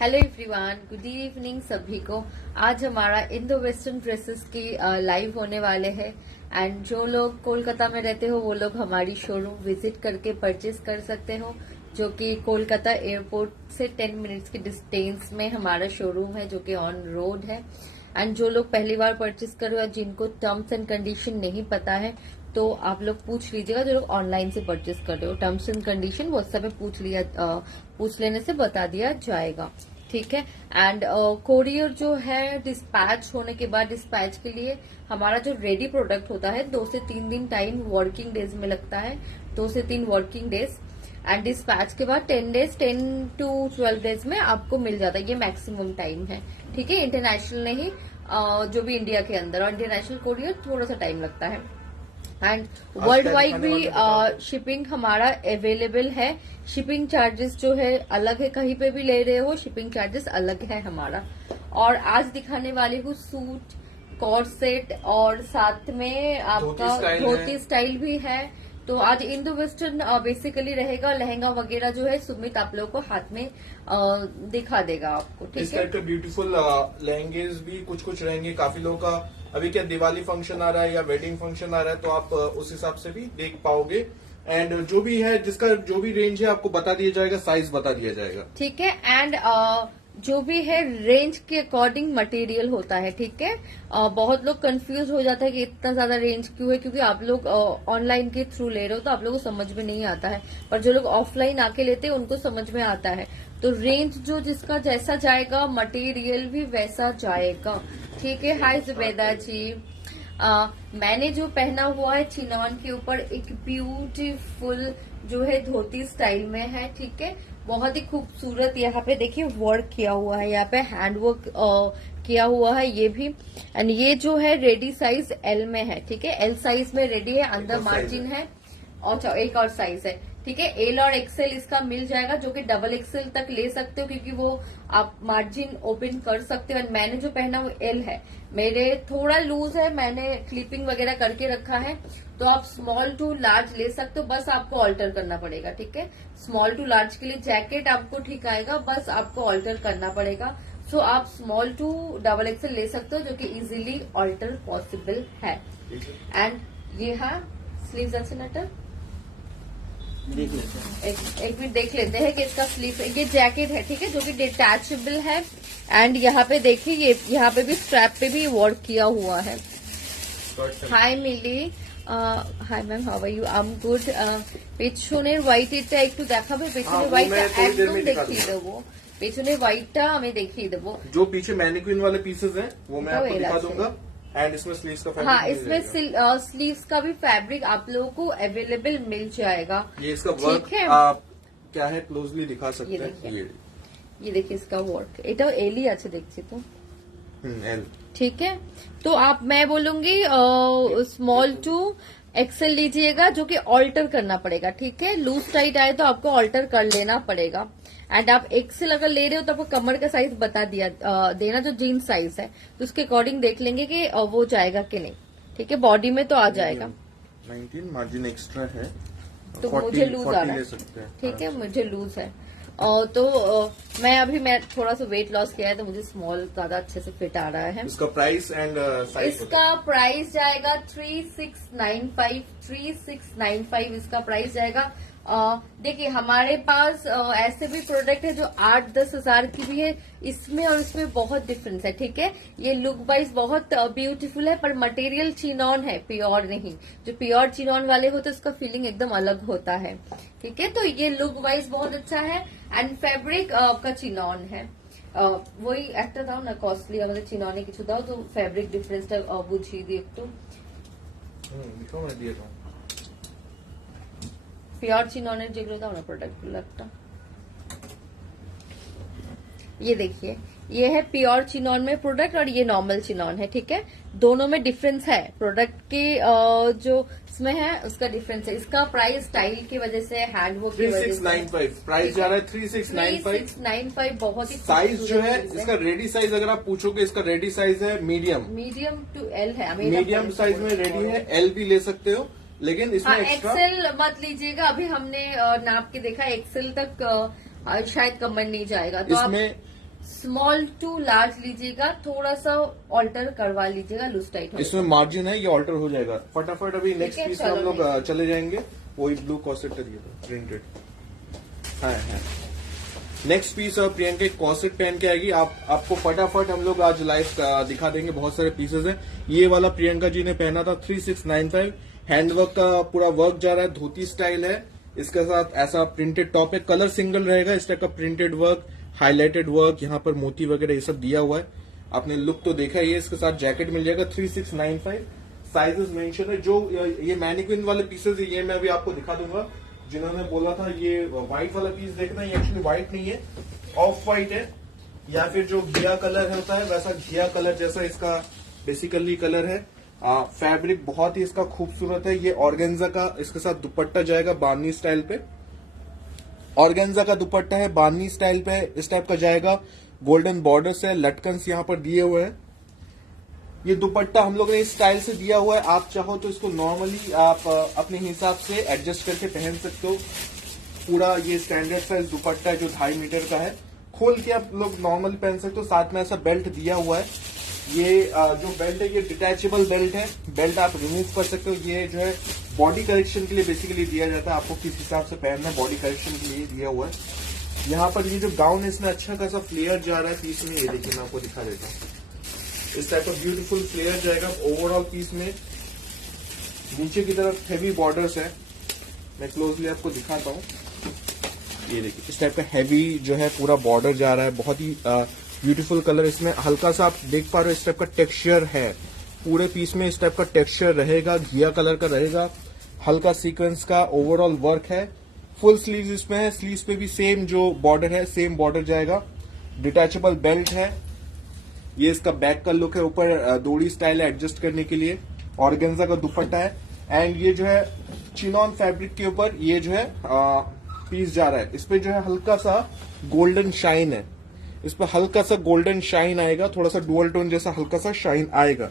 Hello everyone, good evening सभी को। आज हमारा इंडो वेस्टर्न ड्रेसेस की लाइव होने वाले हैं एंड जो लोग कोलकाता में रहते हो वो लोग हमारी शोरूम विजिट करके परचेज कर सकते हो, जो कि कोलकाता एयरपोर्ट से 10 मिनट्स की डिस्टेंस में हमारा शोरूम है, जो कि ऑन रोड है। एंड जो लोग पहली बार परचेज कर रहे हो, जिनको टर्म्स एंड कंडीशन नहीं पता है, तो आप लोग पूछ लीजिएगा। जो लोग ऑनलाइन से परचेज कर रहे हो, टर्म्स एंड कंडीशन वो सब पूछ लेने से बता दिया जाएगा, ठीक है। एंड कोरियर जो है डिस्पैच होने के बाद, डिस्पैच के लिए हमारा जो रेडी प्रोडक्ट होता है 2 से 3 दिन टाइम वर्किंग डेज में लगता है, 2 से 3 वर्किंग डेज। एंड डिस्पैच के बाद 10 to 12 डेज में आपको मिल जाता है, ये मैक्सिमम टाइम है, ठीक है। इंटरनेशनल नहीं, जो भी इंडिया के अंदर, और इंटरनेशनल कोरियर थोड़ा सा टाइम लगता है। एंड वर्ल्ड वाइड भी शिपिंग हमारा अवेलेबल है। शिपिंग चार्जेस जो है अलग है, कहीं पे भी ले रहे हो शिपिंग चार्जेस अलग है हमारा। और आज दिखाने वाली हूँ सूट, कॉर्सेट और साथ में आपका धोती स्टाइल भी है। तो आज इंडो वेस्टर्न बेसिकली रहेगा। लहंगा वगैरह जो है सुमित आप लोगों को हाथ में दिखा देगा आपको, ठीक है। इस टाइप के ब्यूटीफुल लहंगेज भी कुछ रहेंगे। काफी लोगों का अभी क्या दिवाली फंक्शन आ रहा है या वेडिंग फंक्शन आ रहा है, तो आप उस हिसाब से भी देख पाओगे। एंड जो भी है, जिसका जो भी रेंज है आपको बता दिया जाएगा, साइज बता दिया जाएगा, ठीक है। एंड जो भी है रेंज के अकॉर्डिंग मटेरियल होता है, ठीक है। बहुत लोग कंफ्यूज हो जाता है कि इतना ज्यादा रेंज क्यों है, क्योंकि आप लोग ऑनलाइन के थ्रू ले रहे हो तो आप लोगों को समझ में नहीं आता है, पर जो लोग ऑफलाइन आके लेते हैं उनको समझ में आता है। तो रेंज जो जिसका जैसा जाएगा, मटेरियल भी वैसा जाएगा, ठीक है। हाय जुबैदा जी, मैंने जो पहना हुआ है चिनॉन के ऊपर एक ब्यूटीफुल जो है धोती स्टाइल में है, ठीक है। बहुत ही खूबसूरत, यहाँ पे देखिए वर्क किया हुआ है, यहाँ पे हैंड वर्क किया हुआ है ये भी। एंड ये जो है रेडी साइज एल में है, ठीक है। एल साइज में रेडी है, अंदर मार्जिन है और एक और साइज है, ठीक है। एल और एक्सएल इसका मिल जाएगा, जो कि डबल एक्सएल तक ले सकते हो, क्योंकि वो आप मार्जिन ओपन कर सकते हो। मैंने जो पहना वो एल है, मेरे थोड़ा लूज है, मैंने क्लिपिंग वगैरह करके रखा है। तो आप स्मॉल टू लार्ज ले सकते हो, बस आपको ऑल्टर करना पड़ेगा, ठीक है। स्मॉल टू लार्ज के लिए जैकेट आपको ठीक आएगा, बस आपको ऑल्टर करना पड़ेगा। सो आप स्मॉल टू डबल एक्सएल ले सकते हो, जो कि इजीली ऑल्टर पॉसिबल है। एंड ये है स्लीव्स अच्छे नटर, देख लेते हैं एक मिनट देख लेते हैं कि इसका स्लीव, ये जैकेट है, ठीक है, जो कि डिटैचेबल है। एंड यहाँ पे देखिए, ये यहाँ पे भी स्ट्रैप पे भी वर्क किया हुआ है। Hi Mili, hi ma'am, how are you? I am good. পেছনের হোয়াইট এটা একটু দেখাবে? পেছনের হোয়াইটটা একদম দেখিয়ে দেবো, পেছনের হোয়াইটটা আমি দেখিয়ে দেবো। जो पीछे मैनिक्विन वाले पीसेस हैं वो मैं आपको दिखा दूंगा। एंड इसमें स्लीव्स का फैब्रिक, हाँ, इसमें स्लीव्स का भी फैब्रिक आप लोगों को अवेलेबल मिल जाएगा। ये इसका वर्क है। आप क्या है क्लोजली दिखा सकते हैं। ये देखिए इसका वर्क, एटाও एल ही আছে দেখছি তো, एल, ठीक है। तो आप, मैं बोलूंगी स्मॉल टू एक्सेल लीजिएगा, जो कि ऑल्टर करना पड़ेगा, ठीक है। लूज टाइट आए तो आपको ऑल्टर कर लेना पड़ेगा। एंड आप एक्सेल अगर ले रहे हो तो आपको कमर का साइज बता दिया देना, जो जीन्स साइज है, तो उसके अकॉर्डिंग देख लेंगे कि वो जाएगा कि नहीं, ठीक है। बॉडी में तो आ जाएगा। 19 मार्जिन एक्स्ट्रा है, तो मुझे लूज आ रहा है, ठीक है, मुझे लूज है। तो मैं थोड़ा सा वेट लॉस किया है, तो मुझे स्मॉल ज्यादा अच्छे से फिट आ रहा है। इसका प्राइस एंड साइज, इसका प्राइस जाएगा 3695 इसका प्राइस जाएगा। देखिए हमारे पास ऐसे भी प्रोडक्ट है जो 8-10 हजार की भी है, इसमें और इसमें बहुत डिफरेंस है, ठीक है। ये लुक वाइज बहुत ब्यूटीफुल है, पर मटेरियल चिनॉन है, प्योर नहीं। जो प्योर चिनॉन वाले होते हैं उसका फीलिंग एकदम अलग होता है, ठीक है। तो ये लुक वाइज बहुत अच्छा है। एंड फैब्रिक आपका चिनॉन है, वही একটা দাও না কস্টলি, আমাদের চিননে কিছু দাও তো ফ্যাব্রিক ডিফারেন্সটা বুঝিয়ে দিই একটু। दिखाओ, मैं दिया था प्योर चिनॉনের যেগুলো দাও না প্রোডাক্টগুলো একটা, ये देखिए, ये है प्योर चिनॉन में प्रोडक्ट और ये नॉर्मल चिनॉन है, ठीक है। दोनों में डिफरेंस है, प्रोडक्ट के जो इसमें है उसका डिफरेंस है। इसका प्राइस स्टाइल की वजह से, हैंडवर्क की वजह से 3695 प्राइस जा रहा है। 3695 बहुत ही। साइज जो है इसका रेडी साइज, अगर आप पूछोगे, इसका रेडी साइज है मीडियम टू एल है। मीडियम साइज में रेडी है, एल भी ले सकते हो, लेकिन इसमें एक्सेल मत लीजिएगा। अभी हमने नाप के देखा, एक्सेल तक शायद कमर नहीं जाएगा, तो इसमें स्मॉल टू लार्ज लीजिएगा, थोड़ा सा ऑल्टर करवा लीजिएगा, लूज टाइट हो इसमें मार्जिन है, ये ऑल्टर हो जाएगा फटाफट। अभी नेक्स्ट है, पीस में हम चलो लोग चले जाएंगे। वही ब्लू कॉर्सेट का दिया था प्रिंटेड है। नेक्स्ट पीस प्रियंका एक कॉर्सेट पहन के आएगी। आपको फटाफट हम लोग आज लाइव दिखा देंगे, बहुत सारे पीसेस हैं। ये वाला प्रियंका जी ने पहना था 3695, हैंडवर्क का पूरा वर्क जा रहा है, धोती स्टाइल है। इसके साथ ऐसा प्रिंटेड टॉप है, कलर सिंगल रहेगा, इस टाइप का प्रिंटेड वर्क, हाईलाइटेड वर्क, यहाँ पर मोती वगैरह ये सब दिया हुआ है। आपने लुक तो देखा ही है। इसके साथ जैकेट मिल जाएगा 3695, साइजेस मेंशन है। जो ये मैनिक्विन वाले पीसेस है ये मैं अभी आपको दिखा दूंगा। जिन्होंने बोला था ये व्हाइट वाला पीस देखना, ये एक्चुअली व्हाइट नहीं है, ऑफ व्हाइट है, या फिर जो घिया कलर होता है वैसा घिया कलर जैसा इसका बेसिकली कलर है। फैब्रिक बहुत ही इसका खूबसूरत है। ये ऑर्गेन्जा का इसके साथ दुपट्टा जाएगा बांधनी स्टाइल पे, ऑर्गेन्जा का दुपट्टा है बांधनी स्टाइल पे, इस टाइप का जाएगा। गोल्डन बॉर्डर से लटकन्स यहाँ पर दिए हुए हैं। ये दुपट्टा हम लोग ने इस स्टाइल से दिया हुआ है। आप चाहो तो इसको नॉर्मली आप अपने हिसाब से एडजस्ट करके पहन सकते हो। पूरा ये स्टैंडर्ड साइज दुपट्टा है जो 2.5 मीटर का है, खोल के आप लोग नॉर्मली पहन सकते हो। साथ में ऐसा बेल्ट दिया हुआ है। ये जो बेल्ट है ये डिटैचेबल बेल्ट है, बेल्ट आप रिमूव कर सकते हो। ये जो है बॉडी करेक्शन के लिए बेसिकली दिया जाता है, आपको किस हिसाब से पहनना है बॉडी करेक्शन के लिए दिया हुआ है। यहाँ पर ये जो गाउन है इसमें अच्छा खासा फ्लेयर जा रहा है पीस में, ये देखिए मैं आपको दिखा देता हूँ। इस टाइप का ब्यूटीफुल फ्लेयर जाएगा ओवरऑल पीस में। नीचे की तरफ हेवी बॉर्डर्स है, मैं क्लोजली आपको दिखाता हूँ। ये देखिए इस टाइप का हेवी जो है पूरा बॉर्डर जा रहा है, बहुत ही ब्यूटीफुल कलर। इसमें हल्का सा आप देख पा रहे हो इस टाइप का टेक्सचर है पूरे पीस में, इस टाइप का टेक्सचर रहेगा, घिया कलर का रहेगा, हल्का सीक्वेंस का ओवरऑल वर्क है। फुल स्लीव्स इसमें है, स्लीव्स पे भी सेम जो बॉर्डर है सेम बॉर्डर जाएगा। डिटैचेबल बेल्ट है, ये इसका बैक का लुक है, ऊपर दोड़ी स्टाइल है एडजस्ट करने के लिए। ऑर्गेन्जा का दुपट्टा है एंड ये जो है चिनॉन फैब्रिक के ऊपर ये जो है पीस जा रहा है। इस पे जो है हल्का सा गोल्डन शाइन है, इस पे हल्का सा गोल्डन शाइन आएगा, थोड़ा सा डुअल टोन जैसा हल्का सा शाइन आएगा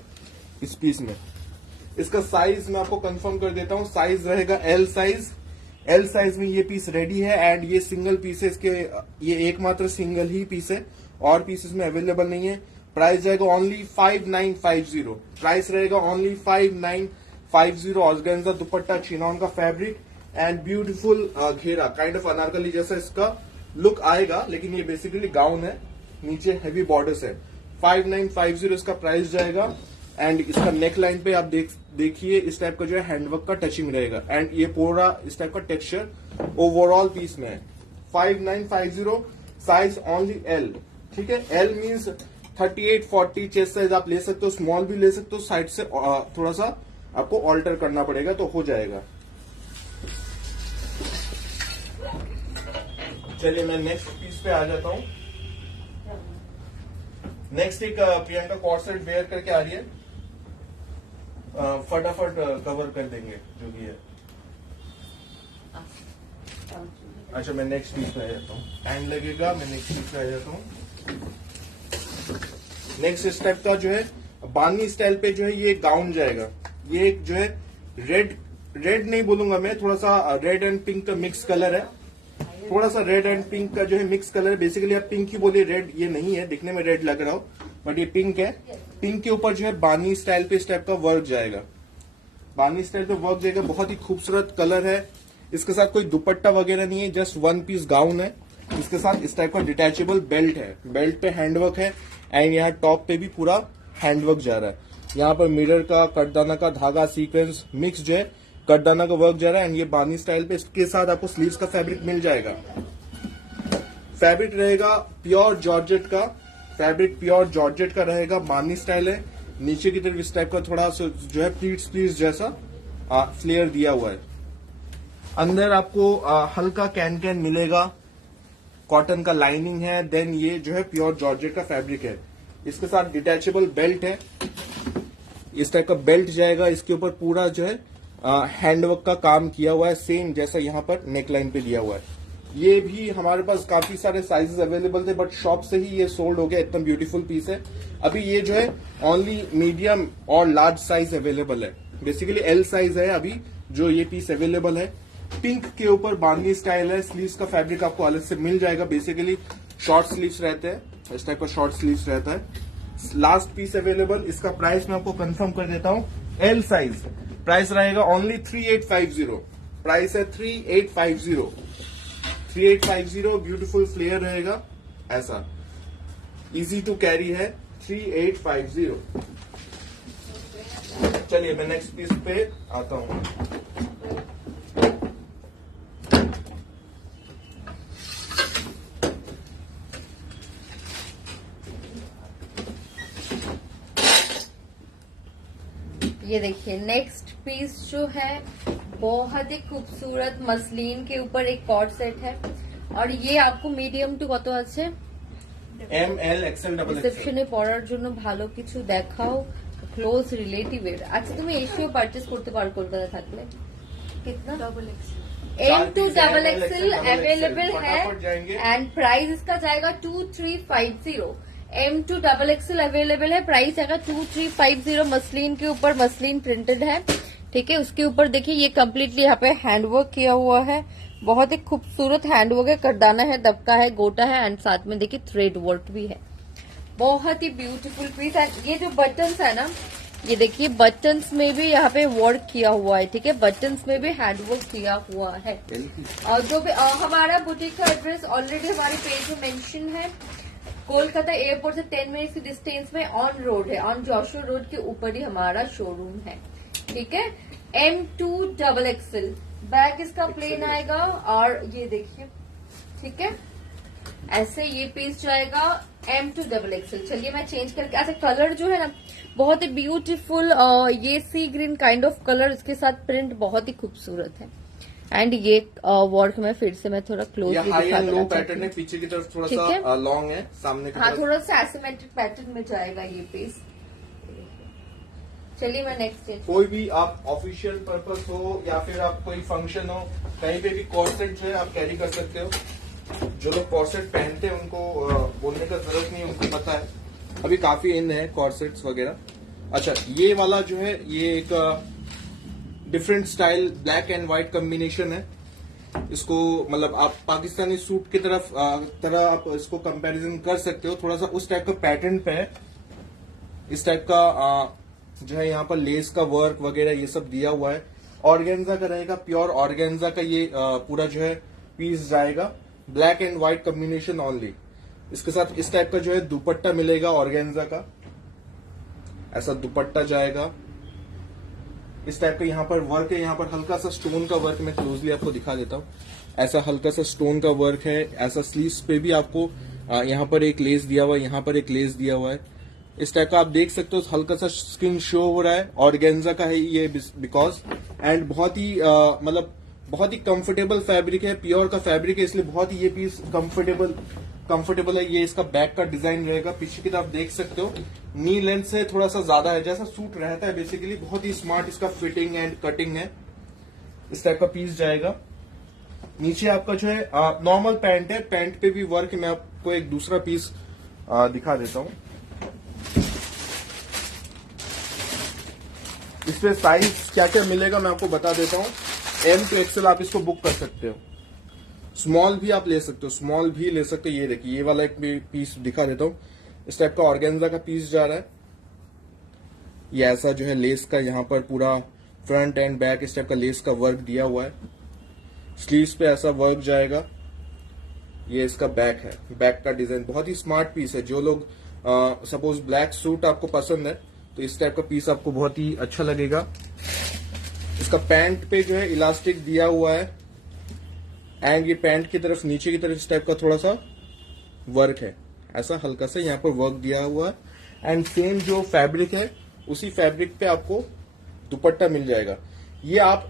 इस पीस में। इसका साइज मैं आपको कंफर्म कर देता हूं, साइज रहेगा एल साइज। एल साइज में ये पीस रेडी है एंड ये सिंगल पीस है, इसके ये एकमात्र सिंगल ही पीस है, और पीस इसमें अवेलेबल नहीं है। प्राइस जाएगा ओनली 5950, प्राइस रहेगा ओनली 5950। ऑर्गेन्जा दुपट्टा, चिनॉन का फैब्रिक एंड ब्यूटीफुल घेरा, काइंड ऑफ अनारकली जैसा इसका लुक आएगा, लेकिन ये बेसिकली गाउन है, नीचे हेवी बॉर्डर्स है। 5950 इसका प्राइस जाएगा। एंड इसका नेक लाइन पे आप देखिए इस टाइप का जो है हैंडवर्क का टचिंग रहेगा एंड ये पूरा इस टाइप का टेक्सचर ओवरऑल पीस में है। 5950, साइज ओनली एल, ठीक है। एल मीन्स 38-40 चेस्ट साइज आप ले सकते हो, स्मॉल भी ले सकते हो, साइड से थोड़ा सा आपको ऑल्टर करना पड़ेगा तो हो जाएगा। चलिए मैं नेक्स्ट पीस पे आ जाता हूँ। नेक्स्ट एक प्रियंका कॉर्सेट वेयर करके आ रही है, फटाफट कवर कर देंगे जो भी है। अच्छा मैं नेक्स्ट पीस पे आ जाता हूँ, टाइम लगेगा, मैं नेक्स्ट पीस पे आ जाता हूँ। नेक्स्ट स्टेप का जो है बानी स्टाइल पे जो है ये गाउन जाएगा। ये एक जो है रेड नहीं बोलूंगा मैं, थोड़ा सा रेड एंड पिंक का मिक्स कलर है, थोड़ा सा रेड एंड पिंक का जो है मिक्स कलर है। बेसिकली आप पिंक ही बोलिए, रेड ये नहीं है, दिखने में रेड लग रहा हो बट ये पिंक है। पिंक के ऊपर जो है बानी स्टाइल पे इस टाइप का वर्क जाएगा, बानी स्टाइल पे वर्क जाएगा, बहुत ही खूबसूरत कलर है। इसके साथ कोई दुपट्टा वगैरह नहीं है, जस्ट वन पीस गाउन है। इसके साथ इस टाइप का डिटैचेबल बेल्ट है, बेल्ट पे हैंडवर्क है एंड यहाँ टॉप पे भी पूरा हैंडवर्क जा रहा है। यहाँ पर मिरर का, कटदाना का धागा, सीक्वेंस मिक्स जो है कटदाना का वर्क जा रहा है एंड ये बानी स्टाइल पे। इसके साथ आपको स्लीव्स का फैब्रिक मिल जाएगा। फैब्रिक रहेगा प्योर जॉर्जेट का, फैब्रिक प्योर जॉर्जेट का रहेगा, बानी स्टाइल है। नीचे की तरफ इस टाइप का थोड़ा सा जो है प्लीट्स जैसा फ्लेयर दिया हुआ है। अंदर आपको हल्का कैन मिलेगा, कॉटन का लाइनिंग है, देन ये जो है प्योर जॉर्जेट का फैब्रिक है। इसके साथ डिटैचेबल बेल्ट है, इस टाइप का बेल्ट जाएगा। इसके ऊपर पूरा जो है हैंडवर्क का काम किया हुआ है, सेम जैसा यहाँ पर नेकलाइन पे दिया हुआ है। ये भी हमारे पास काफी सारे साइजेस अवेलेबल थे बट शॉप से ही ये सोल्ड हो गया, इतना ब्यूटीफुल पीस है। अभी ये जो है ओनली मीडियम और लार्ज साइज अवेलेबल है, बेसिकली एल साइज है अभी जो ये पीस अवेलेबल है। पिंक के ऊपर बांधनी स्टाइल है, स्लीव्स का फैब्रिक आपको अलग से मिल जाएगा, बेसिकली शॉर्ट स्लीव्स रहते हैं इस टाइप का शॉर्ट स्लीव्स रहता है। लास्ट पीस अवेलेबल, इसका प्राइस मैं आपको कंफर्म कर देता हूँ। एल साइज प्राइस रहेगा ओनली 3850। प्राइस है 3850। 3850 ब्यूटीफुल फ्लेयर रहेगा, ऐसा इजी टू कैरी है। 3850। चलिए मैं नेक्स्ट पीस पे आता हूँ। ये देखिए नेक्स्ट पीस जो है बहुत ही खूबसूरत मसलिन के ऊपर एक कॉर्ड सेट है, और ये आपको মিডিয়াম টু কত আছে? এম এল এক্সেল ডাবল রিসেপশনে পরার জন্য ভালো কিছু দেখাও, ক্লোজ রিলেটিভের। আচ্ছা তুমি এসিও পারচেজ করতে পারো কলকাতা থাকলে। कितना? M2XXL अवेलेबल है एंड प्राइस इसका जाएगा 2350। M2XXL अवेलेबल है, प्राइस आएगा 2350। मसलिन के ऊपर मसलिन प्रिंटेड है, ठीक है। उसके ऊपर देखिए ये कम्प्लीटली यहाँ पे हैंडवर्क किया हुआ है, बहुत ही खूबसूरत हैंडवर्क है, करदाना है, दबका है, गोटा है एंड साथ में देखिए थ्रेड वर्क भी है। बहुत ही ब्यूटीफुल पीस है। ये जो बटन्स है ना, ये देखिए बटन्स में भी यहाँ पे वर्क किया हुआ है, ठीक है। बटन्स में भी हैंडवर्क किया हुआ है। और जो भी हमारा बुटीक का एड्रेस ऑलरेडी हमारे पेज में मेंशन है। कोलकाता एयरपोर्ट से 10 मिनट की डिस्टेंस में ऑन रोड है, ऑन जोशुआ रोड के ऊपर ही हमारा शोरूम है, ठीक है। M2XXL बैक इसका प्लेन आएगा, और ये देखिए, ठीक है, ऐसे ये पीस जाएगा M2XXL। चलिए मैं चेंज करके, ऐसे कलर जो है ना बहुत ही ब्यूटीफुल, ये सी ग्रीन काइंड ऑफ कलर, इसके साथ प्रिंट बहुत ही खूबसूरत है। एंड ये वर्क में फिर से मैं थोड़ा close high and low pattern है, पीछे की तरफ थोड़ा सा लॉन्ग है, सामने की हाँ तरफ थोड़ा सा एसिमेट्रिक पैटर्न में जाएगा ये पीस। चलिए मैं नेक्स्ट कोई भी आप ऑफिशियल पर्पस हो या फिर आप कोई फंक्शन हो, कहीं पे भी कॉर्सेट जो है आप कैरी कर सकते हो। जो लोग कॉर्सेट पहनते हैं उनको बोलने का जरूरत नहीं, उनको पता है, अभी काफी इन है कॉर्सेट्स वगैरह। अच्छा ये वाला जो है ये एक different style black and white combination है। इसको मतलब आप पाकिस्तानी सूट की तरह आप इसको कंपैरिजन कर सकते हो। थोड़ा सा उस टाइप का पैटर्न पे है, इस टाइप का जो है यहाँ पर लेस का वर्क वगैरह ये सब दिया हुआ है। ऑर्गेन्जा का रहेगा, प्योर ऑर्गेन्जा का ये पूरा जो है पीस जाएगा, black and white combination only. इसके साथ इस टाइप का जो है दुपट्टा मिलेगा ऑर्गेन्जा का, ऐसा दुपट्टा जाएगा। इस टाइप का यहाँ पर वर्क है, यहाँ पर हल्का सा स्टोन का वर्क, मैं क्लोजली आपको दिखा देता हूँ। ऐसा हल्का सा स्टोन का वर्क है, ऐसा स्लीव्स पे भी आपको यहाँ पर एक लेस दिया हुआ है, यहाँ पर एक लेस दिया हुआ है। इस टाइप का आप देख सकते हो, हल्का सा स्किन शो हो रहा है, ऑर्गेन्जा का है ये बिकॉज, एंड बहुत ही मतलब बहुत ही कंफर्टेबल फैब्रिक है, प्योर का फैब्रिक है, इसलिए बहुत ही ये पीस कंफर्टेबल है। ये इसका बैक का डिजाइन रहेगा, पीछे की तरफ देख सकते हो नी लेंथ से थोड़ा सा ज्यादा है, जैसा सूट रहता है बेसिकली। बहुत ही स्मार्ट इसका फिटिंग एंड कटिंग है। इस टाइप का पीस जाएगा। नीचे आपका जो है नॉर्मल पैंट है, पैंट पे भी वर्क। मैं आपको एक दूसरा पीस दिखा देता हूं। इसमें साइज क्या क्या मिलेगा मैं आपको बता देता हूँ। M2XL आप इसको बुक कर सकते हो, स्मॉल भी आप ले सकते हो, स्मॉल भी ले सकते हो। ये देखिए ये वाला एक पीस दिखा देता हूँ। इस टाइप का ऑर्गेन्जा का पीस जा रहा है। ये ऐसा जो है लेस का यहाँ पर पूरा फ्रंट एंड बैक इस टाइप का लेस का वर्क दिया हुआ है। स्लीव्स पे ऐसा वर्क जाएगा। ये इसका बैक है, बैक का डिजाइन बहुत ही स्मार्ट पीस है। जो लोग सपोज ब्लैक सूट आपको पसंद है तो इस टाइप का पीस आपको बहुत ही अच्छा लगेगा। इसका पैंट पे जो है इलास्टिक दिया हुआ है, एंड ये पैंट की तरफ नीचे की तरफ इस टाइप का थोड़ा सा वर्क है, ऐसा हल्का सा यहाँ पर वर्क दिया हुआ है। एंड सेम जो फैब्रिक है उसी फैब्रिक पे आपको दुपट्टा मिल जाएगा। ये आप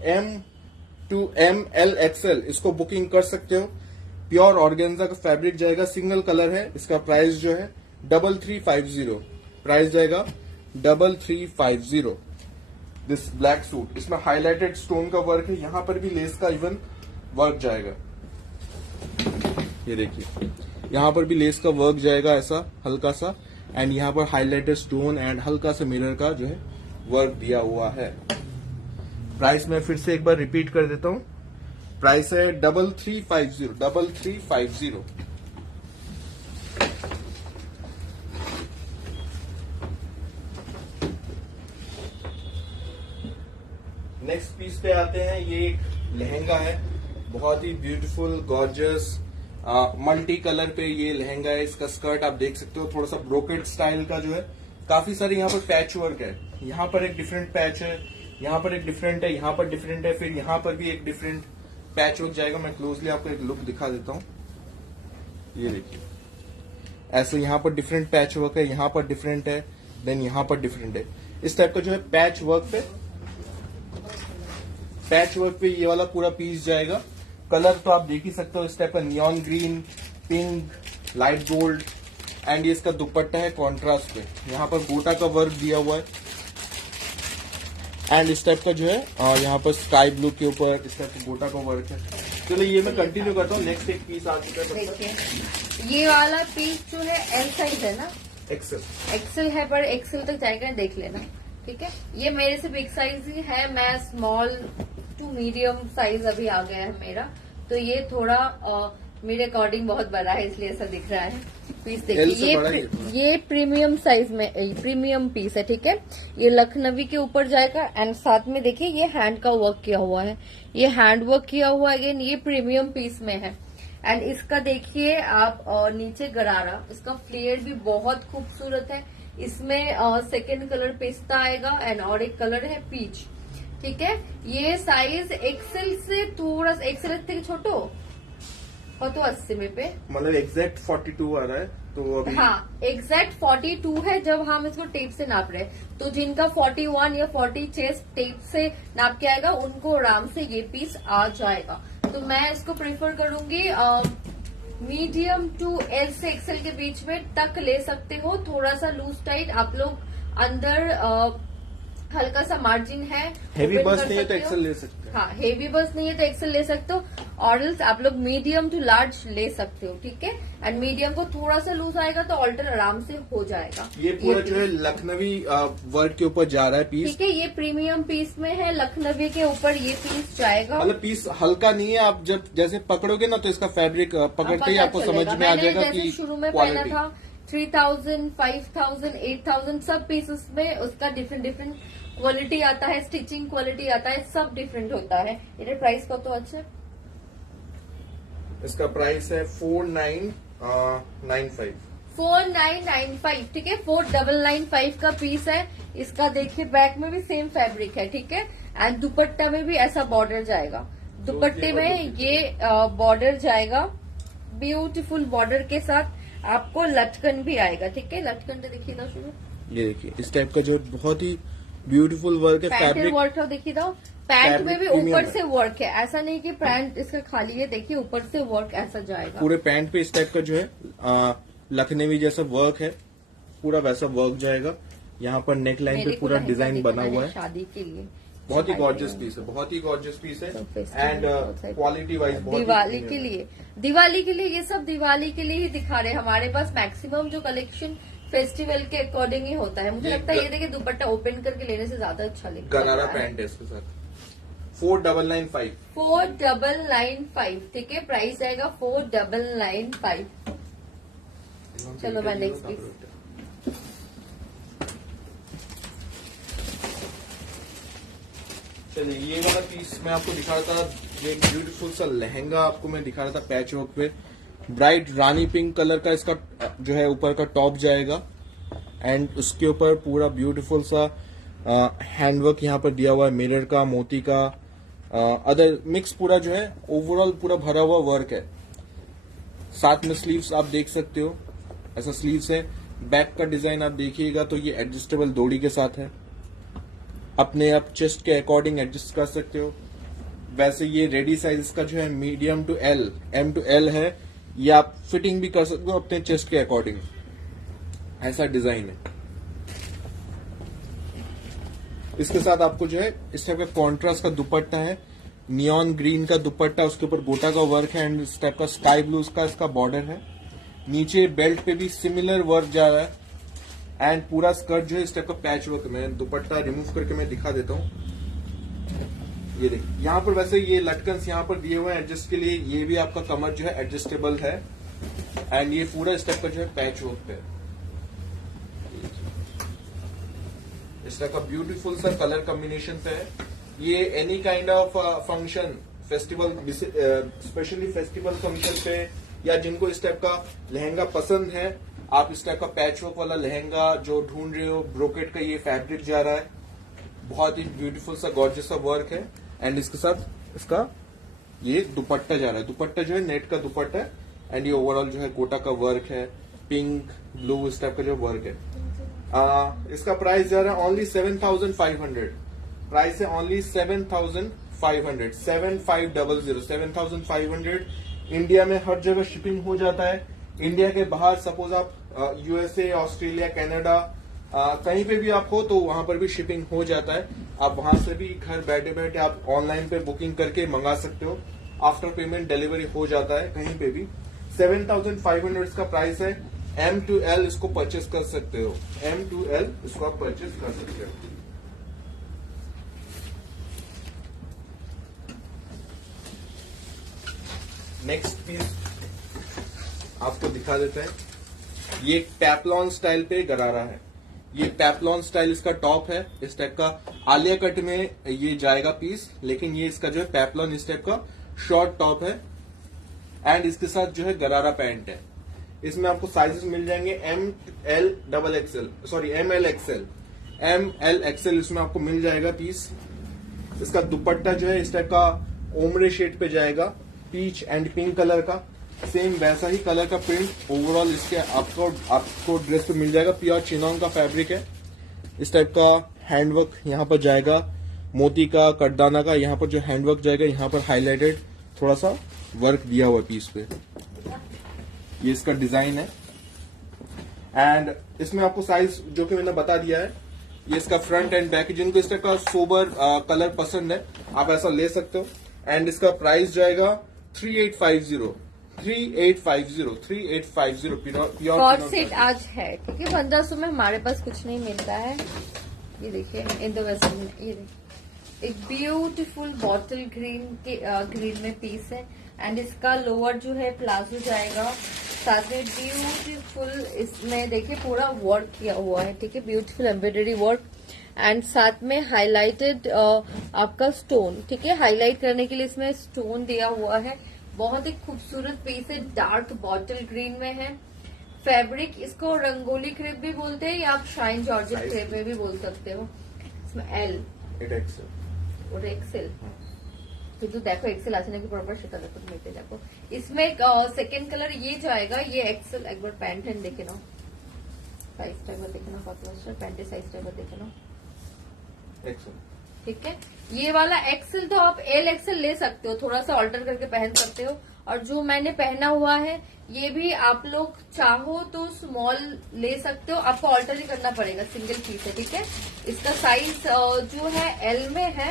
M2MLXL इसको बुकिंग कर सकते हो। प्योर ऑर्गेन्जा का फैब्रिक जाएगा, सिंगल कलर है। इसका प्राइस जो है 3350, प्राइस जाएगा 3350। दिस ब्लैक सूट, इसमें हाईलाइटेड स्टोन का वर्क है, यहाँ पर भी लेस का इवन वर्क जाएगा। ये देखिए यहाँ पर भी लेस का वर्क जाएगा ऐसा हल्का सा, एंड यहाँ पर हाईलाइटेड स्टोन एंड हल्का सा मिरर का जो है वर्क दिया हुआ है। प्राइस मैं फिर से एक बार रिपीट कर देता हूँ, प्राइस है 3350। नेक्स्ट पीस पे आते हैं। ये एक लहंगा है, बहुत ही ब्यूटीफुल गॉर्जियस मल्टी कलर पे ये लहंगा है। इसका स्कर्ट आप देख सकते हो, थोड़ा सा ब्रोकेड स्टाइल का जो है। काफी सारे यहाँ पर पैच वर्क है। यहाँ पर एक डिफरेंट पैच है, यहाँ पर एक डिफरेंट है, यहाँ पर डिफरेंट है, फिर यहाँ पर भी एक डिफरेंट पैच वर्क जाएगा। मैं क्लोजली आपको एक लुक दिखा देता हूँ। ये देखिए, ऐसे यहाँ पर डिफरेंट पैच वर्क है, यहाँ पर डिफरेंट है, देन यहाँ पर डिफरेंट है। इस टाइप का जो है पैच वर्क पे ये वाला पूरा पीस जाएगा। कलर तो आप देख ही सकते हो, इस टाइप का neon green, pink, light gold, and ये इसका दुपट्टा है कॉन्ट्रास्ट पे। यहाँ पर गोटा का वर्क दिया हुआ है, एंड इस टाइप का जो है यहाँ पर स्काई ब्लू के ऊपर इस टाइप का गोटा का वर्क है। चलो ये मैं कंटिन्यू करता हूँ। नेक्स्ट एक पीस आ चुका है। देखिए ये वाला पीस जो है एल साइज है ना, एक्सेल है, पर एक्सेल तक जाएगा, देख लेना, ठीक है। ये मेरे से बिग साइज ही है, मैं स्मॉल टू मीडियम साइज अभी आ गया है मेरा, तो ये थोड़ा मेरे अकॉर्डिंग बहुत बड़ा है, इसलिए ऐसा दिख रहा है। पीस देखिए, ये प्रीमियम साइज में प्रीमियम पीस है, ठीक है। ये लखनवी के ऊपर जाएगा, एंड साथ में देखिए ये हैंड का वर्क किया हुआ है, ये हैंड वर्क किया हुआ है। अगेन ये प्रीमियम पीस में है, एंड इसका देखिए आप नीचे गरारा, इसका फ्लेयर भी बहुत खूबसूरत है। इसमें सेकेंड कलर पेस्ता आएगा, एंड और एक कलर है पीच, ठीक है। ये साइज एक्सेल से थोड़ा सा, एक्सेल से छोटो और तो 80 में पे, मतलब एग्जैक्ट 42 आ रहा है, तो अभी हाँ एग्जैक्ट 42 है जब हम इसको टेप से नाप रहे हैं। तो जिनका 41 या 40 चेस्ट टेप से नाप के आएगा, उनको आराम से ये पीस आ जाएगा। तो मैं इसको प्रेफर करूंगी मीडियम टू एल से एक्सेल के बीच में तक ले सकते हो। थोड़ा सा लूज टाइट आप लोग अंदर हल्का सा मार्जिन है, हेवी बस नहीं है तो एक्सेल ले सकते हैं। हाँ हेवी बस नहीं है तो एक्सेल ले सकते हो, और आप लोग मीडियम टू लार्ज ले सकते हो, ठीक है। एंड मीडियम को थोड़ा सा लूज आएगा तो ऑल्टर आराम से हो जाएगा। ये पूरा जो है लखनवी वर्क के ऊपर जा रहा है पीस, ठीक है। ये प्रीमियम पीस में है, लखनवी के ऊपर ये पीस जाएगा। मतलब पीस हल्का नहीं है, आप जब जैसे पकड़ोगे ना तो इसका फैब्रिक पकड़ते ही आपको समझ में आ जाएगा कि शुरू में पहना था 3000, 5000, 8000 सब पीसेस में उसका डिफरेंट क्वालिटी आता है, स्टिचिंग क्वालिटी आता है, सब डिफरेंट होता है। इधर प्राइस का तो अच्छा, इसका प्राइस है 4995 4995, ठीक है। 4995 का पीस है। इसका देखिए बैक में भी सेम फैब्रिक है, ठीक है। एंड दुपट्टा में भी ऐसा बॉर्डर जाएगा, दुपट्टे में ये बॉर्डर जाएगा, ब्यूटीफुल बॉर्डर के साथ आपको लटकन भी आएगा, ठीक है। लटकन तो देखिएगा शुरू, ये देखिए इस टाइप का जो बहुत ही ब्यूटीफुल वर्क है। फैब्रिक वर्क देखिए तो पैंट में भी ऊपर से वर्क है, ऐसा नहीं कि पैंट इसका खाली है, देखिए ऊपर से वर्क ऐसा जाएगा। पूरे पैंट पे इस टाइप का जो है लखनवी जैसा वर्क है, पूरा वैसा वर्क जाएगा। यहाँ पर नेक लाइन पे पूरा डिजाइन बना हुआ है, शादी के लिए बहुत ही गॉर्जियस पीस है, बहुत ही गॉर्जियस पीस है। एंड क्वालिटी वाइज दिवाली के लिए ये सब दिवाली के लिए ही दिखा रहे हैं। हमारे पास मैक्सिमम जो कलेक्शन फेस्टिवल के अकॉर्डिंग ही होता है। मुझे लगता है ये देखिए दुपट्टा ओपन करके लेने से ज्यादा अच्छा लगता है। गरारा पैंट है इसके साथ। 4995 4995, ठीक है। प्राइस आएगा 4995। चलो मैं नेक्स्ट पीस, चलिए ये वाला पीस मैं आपको दिखा रहा था। ये ब्यूटीफुल सा लहंगा आपको मैं दिखा रहा था पैच वर्क पे, ब्राइट रानी पिंक कलर का इसका जो है ऊपर का टॉप जाएगा, एंड उसके ऊपर पूरा ब्यूटीफुल सा हैंडवर्क यहाँ पर दिया हुआ है, मिरर का, मोती का, अदर मिक्स पूरा जो है ओवरऑल पूरा भरा हुआ वर्क है। साथ में स्लीव्स आप देख सकते हो, ऐसा स्लीव्स है। बैक का डिजाइन आप देखिएगा तो ये एडजस्टेबल डोरी के साथ है, अपने आप चेस्ट के अकॉर्डिंग एडजस्ट कर सकते हो। वैसे ये रेडी साइज का जो है medium to L, M to L है, ये आप फिटिंग भी कर सकते हो अपने चेस्ट के अकॉर्डिंग, ऐसा डिजाइन है। इसके साथ आपको जो है इस टाइप का कॉन्ट्रास्ट का दुपट्टा है, नियॉन ग्रीन का दुपट्टा, उसके ऊपर गोटा का वर्क है, एंड इस टाइप का स्काई ब्लू का इसका बॉर्डर है। नीचे बेल्ट पे भी सिमिलर वर्क जा रहा है, एंड पूरा स्कर्ट जो है इस टाइप का पैच वर्क। मैं दुपट्टा रिमूव करके मैं दिखा देता हूँ। ये देखिए यहाँ पर वैसे ये लटकन यहाँ पर दिए हुए हैं एडजस्ट के लिए, ये भी आपका कमर जो है एडजस्टेबल है, एंड ये पूरा इस टाइप का जो है पैच वर्क पे इस टाइप का ब्यूटीफुल सा कलर कॉम्बिनेशन पे है। ये any kind of function, festival, specially festival function पे, या जिनको इस टाइप का लहंगा पसंद है, आप इस टाइप का पैचवर्क वाला लहंगा जो ढूंढ रहे हो, ब्रोकेट का ये फैब्रिक जा रहा है, बहुत ही ब्यूटीफुल सा गॉर्जियस सा वर्क है। एंड इसके साथ इसका ये दुपट्टा जा रहा है, दुपट्टा जो है नेट का दुपट्टा है, एंड ये ओवरऑल जो है कोटा का वर्क है, पिंक ब्लू इस टाइप का जो वर्क है। इसका प्राइस जा रहा है ओनली 7,500, प्राइस है ओनली 7,500, 7500, 7,500। इंडिया में हर जगह शिपिंग हो जाता है। इंडिया के बाहर सपोज आप यूएसए, ऑस्ट्रेलिया, कनाडा, कहीं पे भी आप हो तो वहां पर भी शिपिंग हो जाता है। आप वहां से भी घर बैठे बैठे आप ऑनलाइन पे बुकिंग करके मंगा सकते हो। आफ्टर पेमेंट डिलीवरी हो जाता है कहीं पे भी। 7,500 इसका प्राइस है। M to L इसको परचेस कर सकते हो, M to L इसको आप परचेस कर सकते हो। नेक्स्ट पीस आपको दिखा देते हैं। ये पैपलॉन स्टाइल पे गरारा है। ये पैपलॉन स्टाइल इसका टॉप है, इस टाइप का आलिया कट में ये जाएगा पीस, लेकिन ये इसका जो है पैपलॉन इस टाइप का शॉर्ट टॉप है। एंड इसके साथ जो है गरारा पैंट है। इसमें आपको साइजेस मिल जाएंगे ML XL, ML XL इसमें आपको मिल जाएगा पीस। इसका दुपट्टा जो है इस टाइप का ओमरे शेड पे जाएगा, पीच एंड पिंक कलर का, सेम वैसा ही कलर का प्रिंट ओवरऑल इसके आपको ड्रेस पे मिल जाएगा। प्योर चिनॉन का फैब्रिक है। इस टाइप का हैंडवर्क यहाँ पर जाएगा, मोती का, कटदाना का, यहाँ पर जो हैंडवर्क जाएगा, यहाँ पर हाईलाइटेड थोड़ा सा वर्क दिया हुआ पीस पे। ये इसका डिजाइन है। एंड इसमें आपको साइज जो कि मैंने बता दिया है, ये इसका फ्रंट एंड बैक, जिनको इस टाइप का सोबर कलर पसंद है आप ऐसा ले सकते हो। एंड इसका प्राइस जाएगा 3850 प्योर कॉर्ड सेट आज है, ठीक है। 1500 में हमारे पास कुछ नहीं मिलता है। ये देखिए इंडो वेस्टर्न में, ये देखिए एक ब्यूटीफुल बॉटल ग्रीन में पीस है। एंड इसका लोअर जो है प्लाजो जाएगा, साथ में ब्यूटीफुल इसमें देखिए पूरा वर्क किया हुआ है, ठीक है, ब्यूटीफुल एम्ब्रॉयडरी वर्क। एंड साथ में हाईलाइटेड आपका स्टोन, ठीक है, हाईलाइट करने के लिए इसमें स्टोन दिया हुआ है। बहुत ही खूबसूरत पीस है, डार्क बॉटल ग्रीन में है। फैब्रिक इसको रंगोली क्रेप भी बोलते हैं या आप शाइन जॉर्जेट क्रेप में भी बोल सकते हो। इसमें L और XL, কিন্তু দেখো এক্সেল আছে নাকি প্রপার সেটা দেখো, মেপে দেখো। इसमें सेकंड कलर ये जाएगा, ये एक्सेल। एक बार पैंट है देखे ना, साइजটা একবার দেখে নাও কত আছে, প্যান্টের সাইজটা একবার দেখে নাও, एक्सेल, ठीक है। ये वाला एक्सेल तो आप L XL ले सकते हो, थोड़ा सा ऑल्टर करके पहन सकते हो। और जो मैंने पहना हुआ है ये भी आप लोग चाहो तो स्मॉल ले सकते हो, आपको ऑल्टर ही करना पड़ेगा, सिंगल पीस है, ठीक है। इसका साइज जो है L में है,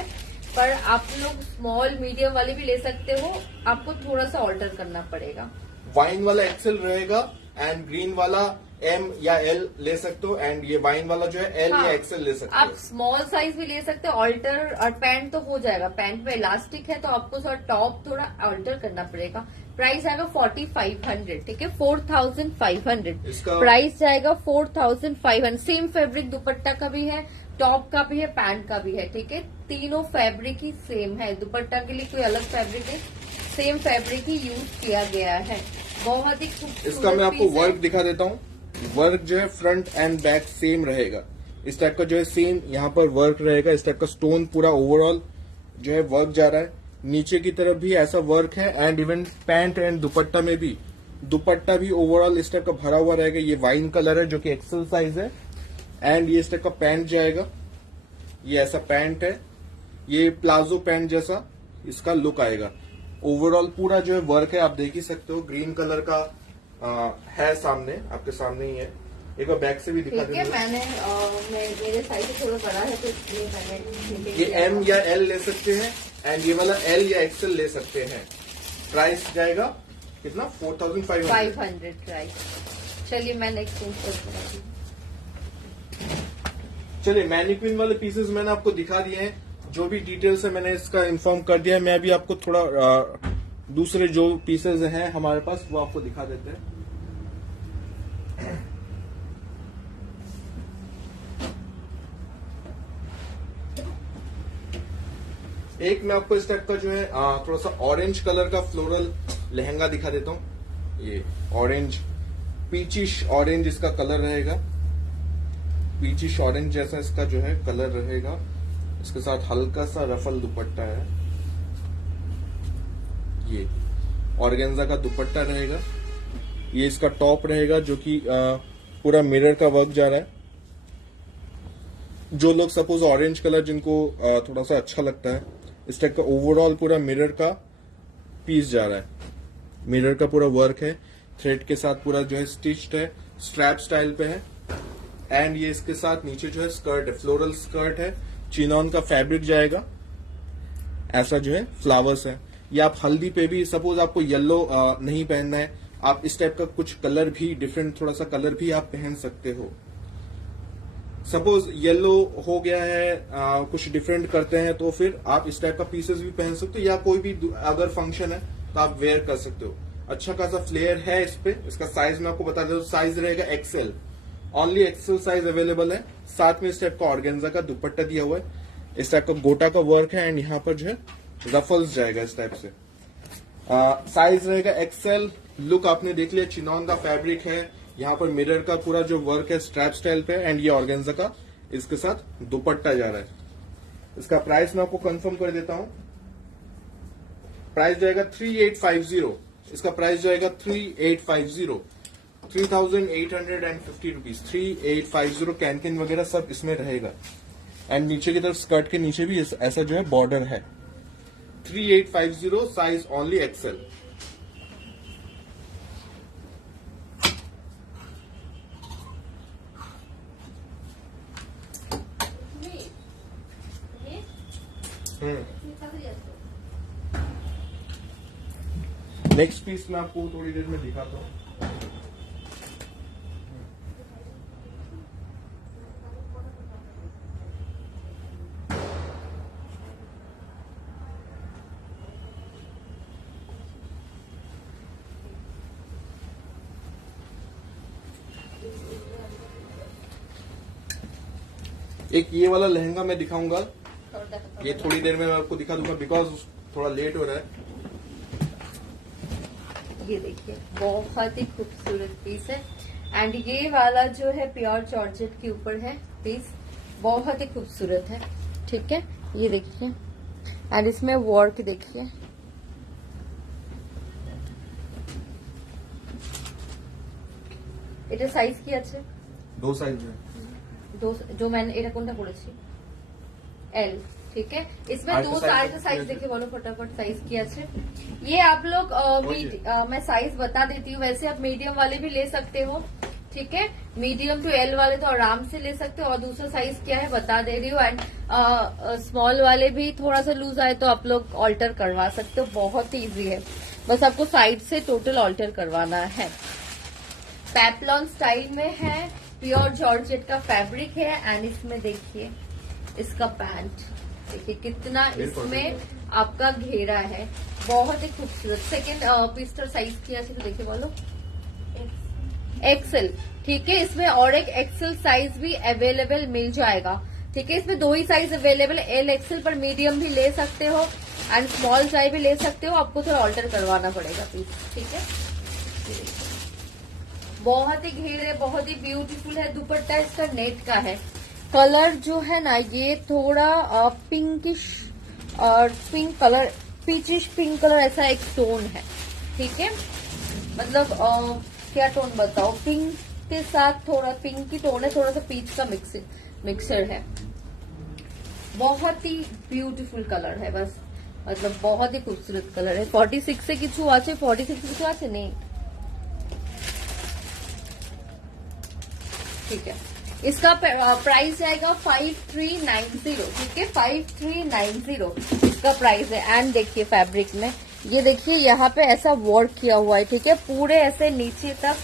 पर आप लोग स्मॉल मीडियम वाले भी ले सकते हो, आपको थोड़ा सा ऑल्टर करना पड़ेगा। वाइन वाला एक्सेल रहेगा एंड ग्रीन वाला M या L ले सकते हो। एंड ये वाइन वाला जो है L या XL ले सकते हो। आप स्मॉल साइज भी ले सकते हो, ऑल्टर। और पैंट तो हो जाएगा, पैंट में इलास्टिक है तो आपको थोड़ा टॉप थोड़ा ऑल्टर करना पड़ेगा। प्राइस आएगा 4500, ठीक है, 4500 प्राइस जाएगा 4500। सेम फैब्रिक दुपट्टा का भी है, टॉप का भी है, पैंट का भी है, ठीक है। तीनों फैब्रिक ही सेम है, दुपट्टा के लिए कोई अलग फैब्रिक है, सेम फैब्रिक ही यूज किया गया है। बहुत ही खूबसूरत। इसका मैं आपको वर्क दिखा देता हूँ। वर्क जो है फ्रंट एंड बैक सेम रहेगा, इस टाइप का जो है सेम यहाँ पर वर्क रहेगा। इस टाइप का स्टोन पूरा ओवरऑल जो है वर्क जा रहा है। नीचे की तरफ भी ऐसा वर्क है। एंड इवन पैंट एंड दुपट्टा में भी, दुपट्टा भी ओवरऑल इस टाइप का भरा हुआ रहेगा। ये वाइन कलर है जो कि एक्सेल साइज है। एंड ये इस टाइप का पैंट जाएगा, ये ऐसा पैंट है, ये प्लाजो पैंट जैसा इसका लुक आएगा। ओवरऑल पूरा जो है वर्क है, आप देख ही सकते हो। ग्रीन कलर का है, सामने आपके सामने ही है। एक बार बैक से भी दिखा देंगे। मेरे साइज से थोड़ा बड़ा है तो इसलिए मैंने ये M या L ले सकते हैं एंड ये वाला L या XL ले सकते हैं। प्राइस जाएगा कितना, 4500 प्राइस। चलिए मैं नेक्स्ट चेंज चलिए मैनिक्विन वाले पीसेस मैंने आपको दिखा दिए हैं। जो भी डिटेल्स है मैंने इसका इन्फॉर्म कर दिया है। मैं अभी आपको थोड़ा दूसरे जो पीसेस हैं हमारे पास वो आपको दिखा देते हैं। एक मैं आपको इस टाइप का जो है थोड़ा सा ऑरेंज कलर का फ्लोरल लहंगा दिखा देता हूँ। ये ऑरेंज, पीचिश ऑरेंज इसका कलर रहेगा, पीचिश ऑरेंज जैसा इसका जो है कलर रहेगा। इसके साथ हल्का सा रफल दुपट्टा है, ये ऑर्गेन्जा का दुपट्टा रहेगा। ये इसका टॉप रहेगा जो कि पूरा मिरर का वर्क जा रहा है। जो लोग सपोज ऑरेंज कलर जिनको थोड़ा सा अच्छा लगता है, इस टाइप का ओवरऑल पूरा मिरर का पीस जा रहा है, मिरर का पूरा वर्क है, थ्रेड के साथ पूरा जो है स्टिच्ड है, स्ट्रैप स्टाइल पे है। एंड ये इसके साथ नीचे जो है स्कर्ट है, फ्लोरल स्कर्ट है, चिनॉन का फैब्रिक जाएगा, ऐसा जो है फ्लावर्स है। ये आप हल्दी पे भी, सपोज आपको येलो नहीं पहनना है, आप इस टाइप का कुछ कलर भी, डिफरेंट थोड़ा सा कलर भी आप पहन सकते हो। सपोज येलो हो गया है, कुछ डिफरेंट करते हैं तो फिर आप इस टाइप का पीसेस भी पहन सकते हो, या कोई भी अगर फंक्शन है तो आप वेयर कर सकते हो। अच्छा खासा फ्लेयर है इस पे। इसका साइज मैं आपको बता देता हूँ, साइज रहेगा XL, only XL size available है। साथ में इस टाइप का ऑर्गेन्जा का दुपट्टा दिया हुआ है, इस टाइप का गोटा का वर्क है, एंड यहाँ पर जो है रफल्स जाएगा इस टाइप से। साइज रहेगा एक्सेल। लुक आपने देख लिया, चिनॉन का फैब्रिक है, यहाँ पर मिरर का पूरा जो वर्क है स्ट्रैप स्टाइल पे, एंड ये ऑर्गेन्जा का इसके साथ दुपट्टा जा रहा है। इसका प्राइस मैं आपको कंफर्म कर देता हूँ। प्राइस जाएगा 3850। इसका प्राइस जाएगा 3850, 3850 रुपीज, 3850। कैनकिन वगैरह सब इसमें रहेगा। एंड नीचे की तरफ स्कर्ट के नीचे भी ऐसा जो है बॉर्डर है। 3850, size only XL. Next piece मैं आपको थोड़ी देर में दिखाता हूँ। एक ये वाला लहंगा मैं दिखाऊंगा, ये थोड़ी देर में मैं आपको दिखा दूंगा बिकॉज थोड़ा लेट हो रहा है। ये देखिए बहुत ही खूबसूरत पीस है, एंड ये वाला जो है प्योर जॉर्जेट के ऊपर है पीस, बहुत ही खूबसूरत है। ठीक है, ये देखिए, एंड इसमें वर्क देखिए, এটা সাইজ কি আছে? दो साइज है, जो मैंने এটা কোনটা পড়েছি एल। ठीक है, इसमें आठ दो साइज साइज है। साइज देखिए, बोलो फटाफट साइज क्या है। ये आप लोग मैं साइज बता देती हूँ, वैसे आप मीडियम वाले भी ले सकते हो। ठीक है, मीडियम टू एल वाले तो आराम से ले सकते हो, और दूसरा साइज क्या है बता दे रही हूँ। एंड स्मॉल वाले भी थोड़ा सा लूज आए तो आप लोग ऑल्टर करवा सकते हो, बहुत ही इजी है, बस आपको साइड से टोटल ऑल्टर करवाना है। पैपलॉन स्टाइल में है, प्योर जॉर्जेट का फैब्रिक है, एंड इसमें देखिए इसका पैंट देखिए कितना इसमें आपका घेरा है, बहुत ही खूबसूरत। सेकेंड पीस साइज किया तो देखिए, बोलो एक्सेल। ठीक है, इसमें और एक एक्सेल साइज भी अवेलेबल मिल जाएगा। ठीक है, इसमें दो ही साइज अवेलेबल, एल एक्सेल, पर मीडियम भी ले सकते हो एंड स्मॉल साइज भी ले सकते हो, आपको थोड़ा ऑल्टर करवाना पड़ेगा पीस। ठीक है, बहुत ही घेरे, बहुत ही ब्यूटीफुल है। दुपट्टा इसका नेट का है, कलर जो है ना ये थोड़ा पिंकिश और pink colour, peachish pink colour, ऐसा एक टोन है। ठीक है, मतलब क्या टोन बताओ, पिंक के साथ थोड़ा पिंक की टोन है, थोड़ा सा पीच का मिक्सर है। बहुत ही ब्यूटीफुल कलर है, बस मतलब बहुत ही खूबसूरत कलर है। 46 से किछु आछे, 46 से किछु आछे नहीं। ठीक है, इसका प्राइस जाएगा 5390। ठीक है, 5390 इसका प्राइस है। एंड देखिए फैब्रिक में ये देखिए यहाँ पे ऐसा वर्क किया हुआ है। ठीक है, पूरे ऐसे नीचे तक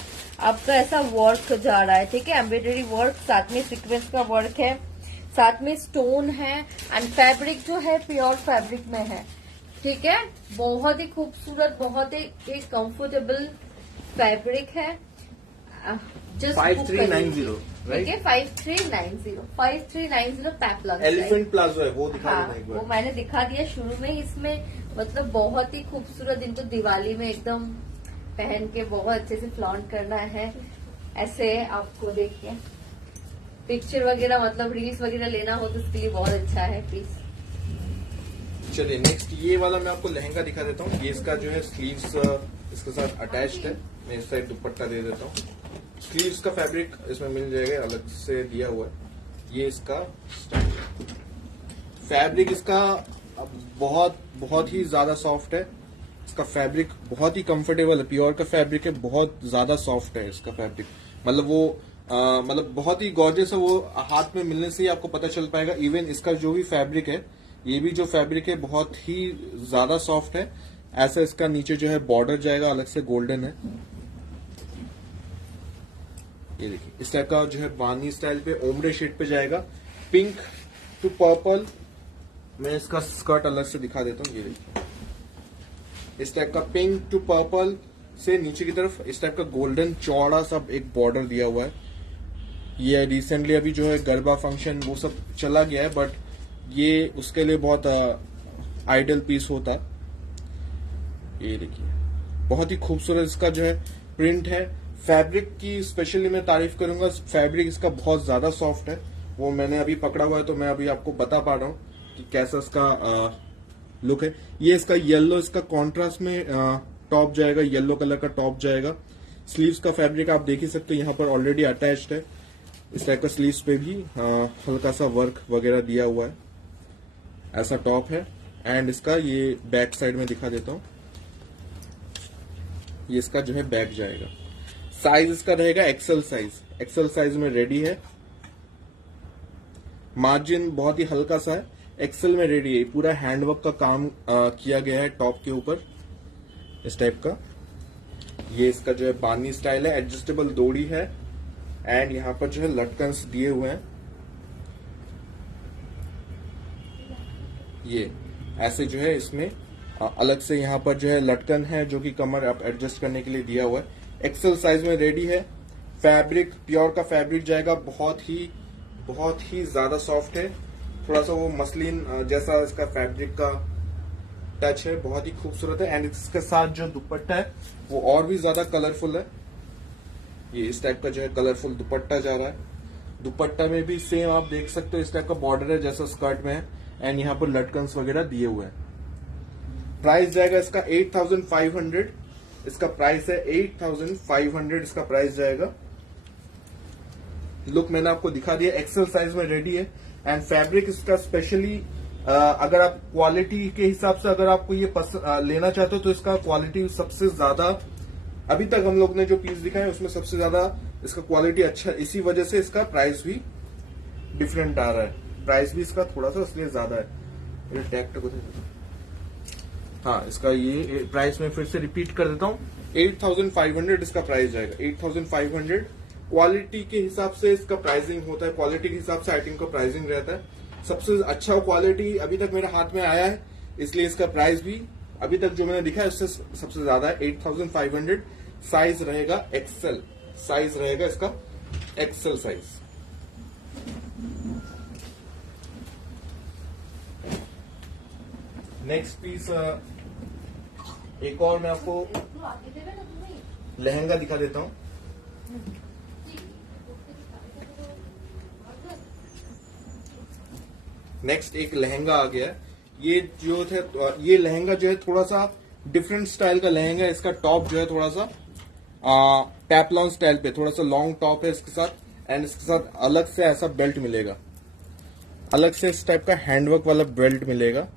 आपका ऐसा वर्क जा रहा है। ठीक है, एम्ब्रॉयडरी वर्क, साथ में सीक्वेंस का वर्क है, साथ में स्टोन है, एंड फैब्रिक जो है प्योर फैब्रिक में है। ठीक है, बहुत ही खूबसूरत, बहुत ही कंफर्टेबल फैब्रिक है। Just 5390 right. ठीक है, 5390 पैपलॉन एलिफेंट प्लाजो है, वो दिखा हाँ, देना एक वो बार। मैंने दिखा दिया शुरू में। इसमें मतलब बहुत ही खूबसूरत, इनको दिवाली में एकदम पहन के बहुत अच्छे से फ्लॉन्ट करना है। ऐसे आपको देखिए पिक्चर वगैरह, मतलब रील्स वगैरह लेना हो तो उसके लिए बहुत अच्छा है प्लीज। चलिए नेक्स्ट ये वाला मैं आपको लहंगा दिखा देता हूँ। ये इसका जो है स्लीव्स इसके साथ अटैच्ड है। मैं इस साइड दुपट्टा दे देता हूँ। स्लीव्स का फैब्रिक इसमें मिल जाएगा, अलग से दिया हुआ है। ये इसका फैब्रिक, इसका बहुत बहुत ही ज्यादा सॉफ्ट है। इसका फैब्रिक बहुत ही कंफर्टेबल है, प्योर का फैब्रिक है, बहुत ज्यादा सॉफ्ट है इसका फैब्रिक। मतलब वो मतलब बहुत ही गॉर्जियस है, वो हाथ में मिलने से ही आपको पता चल पाएगा। इवन इसका जो भी फैब्रिक है, ये भी जो फैब्रिक है बहुत ही ज्यादा सॉफ्ट है। ऐसा इसका नीचे जो है बॉर्डर जाएगा, अलग से गोल्डन है। ये देखिए इस टाइप का जो है बानी स्टाइल पे ओमरे शेड पे जाएगा, पिंक टू पर्पल। मैं इसका स्कर्ट अलग से दिखा देता हूँ। ये देखिए इस टाइप का पिंक टू पर्पल से नीचे की तरफ इस टाइप का गोल्डन चौड़ा सा एक बॉर्डर दिया हुआ है। ये रिसेंटली अभी जो है गरबा फंक्शन वो सब चला गया है, बट ये उसके लिए बहुत आइडल पीस होता है। ये देखिए बहुत ही खूबसूरत इसका जो है प्रिंट है। फैब्रिक की स्पेशली मैं तारीफ करूंगा, फैब्रिक इसका बहुत ज्यादा सॉफ्ट है। वो मैंने अभी पकड़ा हुआ है तो मैं अभी आपको बता पा रहा हूँ कि कैसा इसका लुक है। ये इसका येलो, इसका कॉन्ट्रास्ट में टॉप जाएगा, येलो कलर का टॉप जाएगा। स्लीव्स का फैब्रिक आप देख ही सकते हो, यहाँ पर ऑलरेडी अटैच्ड है। इस टाइप का स्लीव्स पे भी हल्का सा वर्क वगैरह दिया हुआ है। ऐसा टॉप है। एंड इसका ये बैक साइड में दिखा देता हूँ। ये इसका जो है बैक जाएगा। साइज इसका रहेगा एक्सेल साइज, एक्सेल साइज में रेडी है। मार्जिन बहुत ही हल्का सा है, एक्सेल में रेडी है। पूरा हैंडवर्क का काम किया गया है टॉप के ऊपर इस टाइप का। ये इसका जो है बानी स्टाइल है, एडजस्टेबल डोरी है। एंड यहाँ पर जो है लटकन्स दिए हुए हैं। ये ऐसे जो है इसमें अलग से यहाँ पर जो है लटकन है, जो कि कमर आप एडजस्ट करने के लिए दिया हुआ है। एक्सेल साइज में रेडी है। फैब्रिक प्योर का फैब्रिक जाएगा, बहुत ही ज्यादा सॉफ्ट है। थोड़ा सा वो मसलिन जैसा इसका फैब्रिक का टच है, बहुत ही खूबसूरत है। एंड इसके साथ जो दुपट्टा है वो और भी ज्यादा कलरफुल है। ये इस टाइप का जो है कलरफुल दुपट्टा जा रहा है। दुपट्टा में भी सेम आप देख सकते हो इस टाइप का बॉर्डर है जैसा स्कर्ट में है। एंड यहाँ पर लटकन्स वगैरह दिए हुए हैं। प्राइस जाएगा इसका 8500। इसका प्राइस है 8500 इसका प्राइस जाएगा। लुक मैंने आपको दिखा दिया, एक्सेल साइज में रेडी है। एंड फैब्रिक इसका स्पेशली अगर आप क्वालिटी के हिसाब से अगर आपको ये लेना चाहते हो तो इसका क्वालिटी सबसे ज्यादा, अभी तक हम लोग ने जो पीस दिखाए उसमें सबसे ज्यादा इसका क्वालिटी अच्छा है। इसी वजह से इसका प्राइस भी डिफरेंट आ रहा है। प्राइस भी इसका थोड़ा सा इसलिए ज्यादा है। टैग को हाँ, इसका ये प्राइस में फिर से रिपीट कर देता हूँ, 8500 इसका प्राइस जाएगा। 8500 क्वालिटी के हिसाब से इसका प्राइसिंग होता है, क्वालिटी के हिसाब से आइटम का प्राइसिंग रहता है। सबसे अच्छा क्वालिटी अभी तक मेरे हाथ में आया है, इसलिए इसका प्राइस भी अभी तक जो मैंने दिखा है उससे सबसे ज्यादा है, 8500। साइज रहेगा एक्सेल, साइज रहेगा इसका एक्सेल साइज। नेक्स्ट पीस एक और मैं आपको लहंगा दिखा देता हूं। नेक्स्ट एक लहंगा आ गया है। ये जो थे, ये लहंगा जो है थोड़ा सा डिफरेंट स्टाइल का लहंगा है। इसका टॉप जो है थोड़ा सा टैपलॉन स्टाइल पे, थोड़ा सा लॉन्ग टॉप है इसके साथ। एंड इसके साथ अलग से ऐसा बेल्ट मिलेगा, अलग से इस टाइप का हैंडवर्क वाला बेल्ट मिलेगा।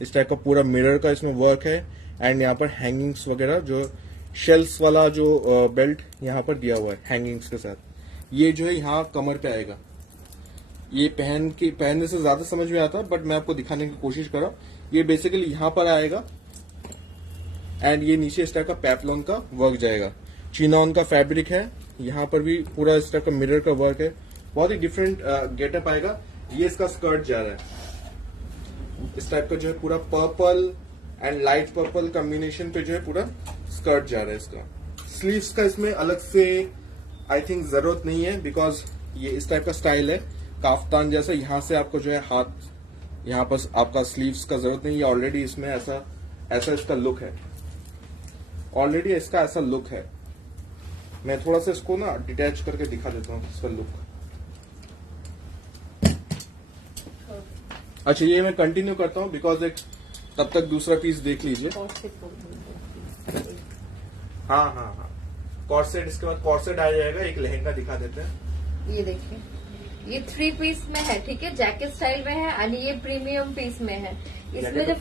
इस टाइप का पूरा मिरर का इसमें वर्क है। एंड यहाँ पर हैंगिंग्स वगैरह, जो शेल्स वाला जो बेल्ट यहाँ पर दिया हुआ है हैंगिंग्स के साथ। ये जो है यहाँ कमर पे आएगा। ये पहनने से ज्यादा समझ में आता है, बट मैं आपको दिखाने की कोशिश कर रहा हूँ। ये बेसिकली यहाँ पर आएगा। एंड ये नीचे इस टाइप का पैपलॉन का वर्क जाएगा। चिनॉन का फैब्रिक है, यहाँ पर भी पूरा इस टाइप का मिरर का वर्क है। बहुत ही डिफरेंट गेटअप आएगा। ये इसका स्कर्ट जा रहा है, इस टाइप का जो है पूरा purple and light purple combination पे जो है पूरा स्कर्ट जा रहा है इसका। स्लीव्स का इसमें अलग से आई थिंक जरूरत नहीं है, बिकॉज ये इस टाइप का स्टाइल है, काफ्तान जैसा। यहाँ से आपको जो है हाथ, यहाँ पर आपका स्लीव्स का जरूरत नहीं है, ऑलरेडी इसमें ऐसा ऐसा इसका लुक है, ऑलरेडी इसका ऐसा लुक है। मैं थोड़ा सा इसको ना डिटैच करके दिखा देता हूँ इसका लुक। अच्छा, ये मैं कंटिन्यू करता हूँ बिकॉज एक तब तक दूसरा पीस देख लीजिए। हाँ हाँ हाँ, कॉर्सेट, इसके बाद कॉर्सेट आ जाएगा। एक लहंगा दिखा देते हैं। ये देखिए, ये 3 पीस में है, ठीक है, जैकेट स्टाइल में है एंड ये प्रीमियम पीस में है। इसमें जो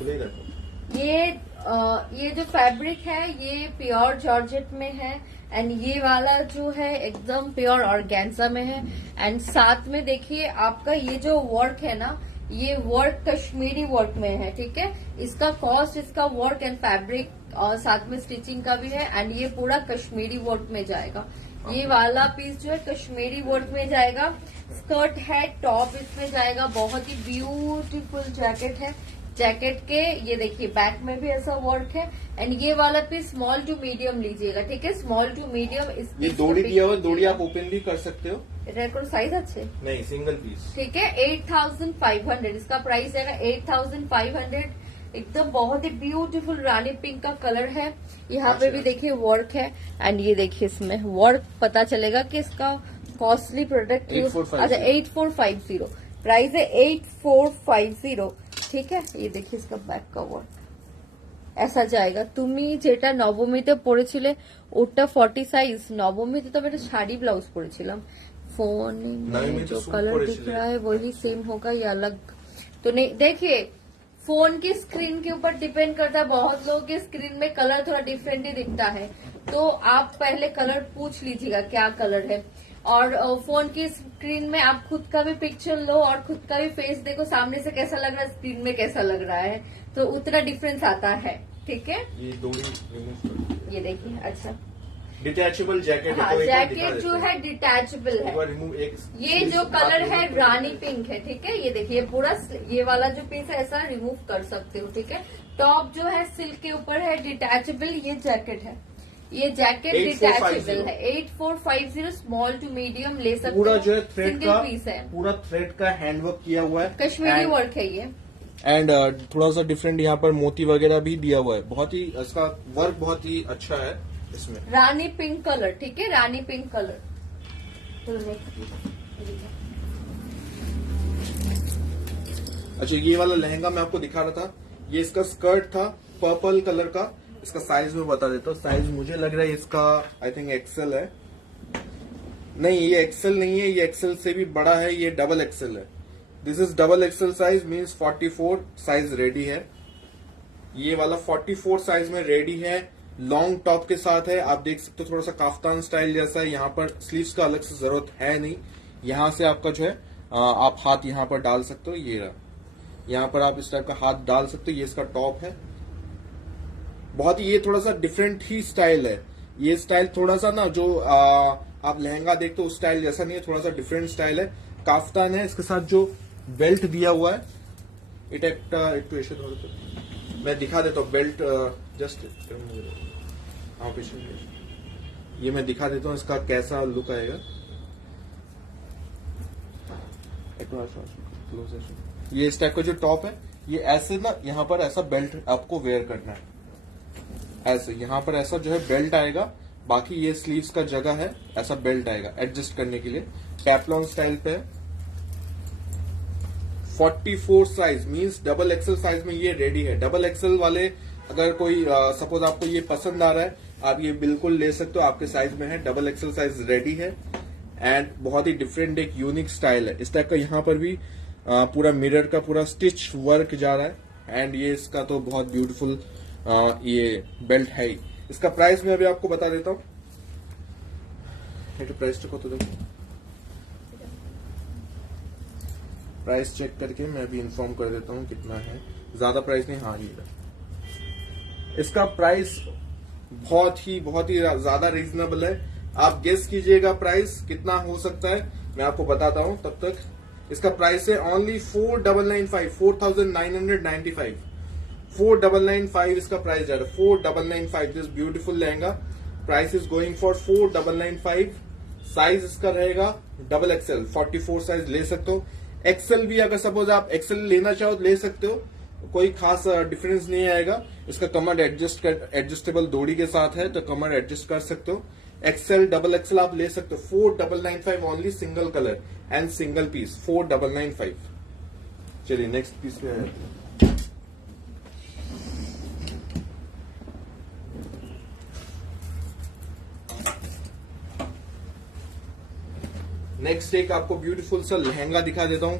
ये जो फैब्रिक है ये प्योर जॉर्जेट में है एंड ये वाला जो है एकदम प्योर ऑर्गेन्जा में है। एंड साथ में देखिए आपका ये जो वर्क है ना, ये वर्क कश्मीरी वर्क में है, ठीक है। इसका कॉस्ट, इसका वर्क एंड फैब्रिक और साथ में स्टिचिंग का भी है एंड ये पूरा कश्मीरी वर्क में जाएगा। ये वाला पीस जो है कश्मीरी वर्क में जाएगा। स्कर्ट है, टॉप इसमें जाएगा। बहुत ही ब्यूटीफुल जैकेट है। जैकेट के ये देखिए बैक में भी ऐसा वर्क है एंड ये वाला पीस स्मॉल टू मीडियम लीजिएगा, ठीक है, स्मॉल टू मीडियम। ये दोड़ी दिया हुआ, दोड़ी आप ओपन भी कर सकते हो। रेकॉर्ड साइज अच्छे नहीं, सिंगल पीस, ठीक है। 8500 इसका प्राइस है, 8500। एकदम बहुत ही ब्यूटीफुल रानी पिंक का कलर है। यहाँ पे भी देखिए वर्क है एंड ये देखिए इसमें वर्क, पता चलेगा कि इसका कॉस्टली प्रोडक्ट। अच्छा, 8450 प्राइस है, 8450, ठीक है। ये देखिए इसका बैक का वर्क ऐसा जाएगा। তুমি যেটা নবমীতে পরেছিলে ওটা 40 সাইজ, নবমীতে তো मैं শাড়ি ब्लाउज পরেছিলাম। फोन में जो कलर दिख रहा है वही सेम होगा या अलग तो नहीं। देखिए फोन की स्क्रीन के ऊपर डिपेंड करता है, बहुत लोगों के स्क्रीन में कलर थोड़ा डिफरेंट ही दिखता है, तो आप पहले कलर पूछ लीजिएगा क्या कलर है। और फोन की स्क्रीन में आप खुद का भी पिक्चर लो और खुद का भी फेस देखो, सामने से कैसा लग रहा है, स्क्रीन में कैसा लग रहा है, तो उतना डिफरेंस आता है, ठीक है। ये दोनों ये देखिए, अच्छा डिटैचेबल जैकेट। हाँ, जैकेट जो है डिटैचेबल है। ये जो कलर है रानी पिंक है, ठीक है। ये देखिए पूरा ये वाला जो पीस है ऐसा रिमूव कर सकते हो, ठीक है। टॉप जो है सिल्क के ऊपर है, डिटैचेबल। ये जैकेट है, ये जैकेट डिटैचेबल है। 8450 स्मॉल टू मीडियम ले सकते हो। पूरा जो है थ्रेड का पीस है, पूरा थ्रेड का हैंडवर्क किया हुआ है, कश्मीरी वर्क है ये। एंड थोड़ा सा डिफरेंट यहाँ पर मोती वगैरह भी दिया हुआ है। बहुत ही इसका वर्क बहुत ही अच्छा है इसमें। रानी पिंक कलर, ठीक है, रानी पिंक कलर। अच्छा, ये वाला लहंगा मैं आपको दिखा रहा था, ये इसका स्कर्ट था पर्पल कलर का। इसका साइज में बता देता हूँ। साइज मुझे लग रहा है इसका आई थिंक एक्सेल है। नहीं, ये एक्सेल नहीं है, ये एक्सेल से भी बड़ा है, ये डबल एक्सेल है। This is double XL size, means 44 size ready है। ये वाला 44 साइज में रेडी है, लॉन्ग टॉप के साथ है। आप देख सकते हो थोड़ा सा काफ्तान स्टाइल जैसा है। यहाँ पर स्लीव्स का अलग से जरूरत है नहीं। यहाँ से आपका जो है आप हाथ यहाँ पर डाल सकते हो, ये रहा, यहाँ पर आप इस टाइप का हाथ डाल सकते हो। ये इसका टॉप है। बहुत ही ये थोड़ा सा डिफरेंट ही स्टाइल है। ये स्टाइल थोड़ा सा ना जो आप लहंगा देखते हो उस स्टाइल जैसा नहीं है, थोड़ा सा डिफरेंट स्टाइल है। काफ्तान है, इसके साथ जो बेल्ट दिया हुआ है मैं दिखा देता हूँ। बेल्ट जस्ट ये मैं दिखा देता हूँ इसका कैसा लुक आएगा। ये इस टाइप का जो टॉप है, ये ऐसे ना यहाँ पर ऐसा बेल्ट आपको वेयर करना है, ऐसे यहाँ पर ऐसा जो है बेल्ट आएगा। बाकी ये स्लीव्स का जगह है, ऐसा बेल्ट आएगा एडजस्ट करने के लिए। पैपलॉन स्टाइल पे है। 44 size means double XL size में ये रेडी है। डबल एक्सेल वाले अगर कोई सपोज आपको ये पसंद आ रहा है, आप ये बिल्कुल ले सकते हो, आपके साइज में है। डबल एक्सेल साइज रेडी है एंड बहुत ही डिफरेंट एक यूनिक स्टाइल है। इस टाइप का यहाँ पर भी पूरा मिरर का पूरा स्टिच वर्क जा रहा है एंड ये इसका तो बहुत ब्यूटीफुल ये बेल्ट है ही। इसका प्राइस मैं अभी आपको बता देता हूँ। प्राइस चेक तो देखो, प्राइस चेक करके मैं अभी इन्फॉर्म कर देता हूँ कितना है। ज्यादा प्राइस नहीं, हाँ ये इसका प्राइस बहुत ही ज्यादा रीजनेबल है। आप गेस कीजिएगा प्राइस कितना हो सकता है, मैं आपको बताता हूँ। तब तक इसका प्राइस है ओनली 4995, 4995, 4995 इसका प्राइस जा रहा है। 4995 this beautiful lehenga price is going for 4995 size इसका रहेगा डबल एक्सएल, 44 साइज ले सकते हो। एक्सएल भी अगर सपोज आप एक्सएल लेना चाहो तो ले सकते हो, कोई खास डिफरेंस नहीं आएगा। इसका कमर एडजस्टेबल डोरी के साथ है, तो कमर एडजस्ट कर सकते हो। एक्सएल डबल एक्सएल आप ले सकते हो। 4995 only, single colour and single piece, 4995। चलिए नेक्स्ट पीस पे है। नेक्स्ट एक आपको ब्यूटीफुल सा लहंगा दिखा देता हूं।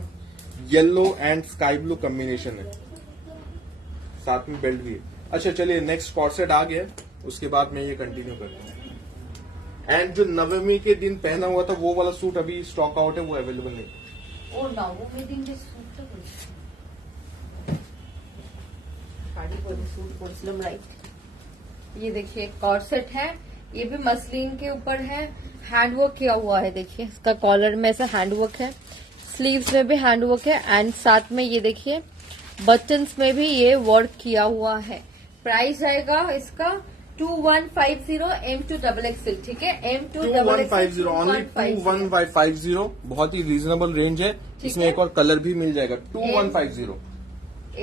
Yellow and sky blue combination है, साथ में बेल्ट भी है। अच्छा चलिए नेक्स्ट कॉर्सेट आ गया, उसके बाद मैं ये कंटिन्यू करता हूँ। एंड जो नवमी के दिन पहना हुआ था वो वाला सूट अभी स्टॉक आउट है, वो अवेलेबल नहीं। ओ नवमी दिन के सूट तो साड़ी को सूट पोस्लम राइट। ये देखिए कॉर्सेट है, ये भी मसलिन के ऊपर है, हैंडवर्क किया हुआ है। देखिए इसका कॉलर में ऐसा हैंडवर्क है, स्लीव्स में भी हैंडवर्क है, एंड साथ में ये देखिए बटन्स में भी ये वर्क किया हुआ है। प्राइस आएगा इसका 2150 M2XXL, ठीक है। M2XXL ओनली 2150, बहुत ही रीजनेबल रेंज है। इसमें एक और कलर भी मिल जाएगा। 2150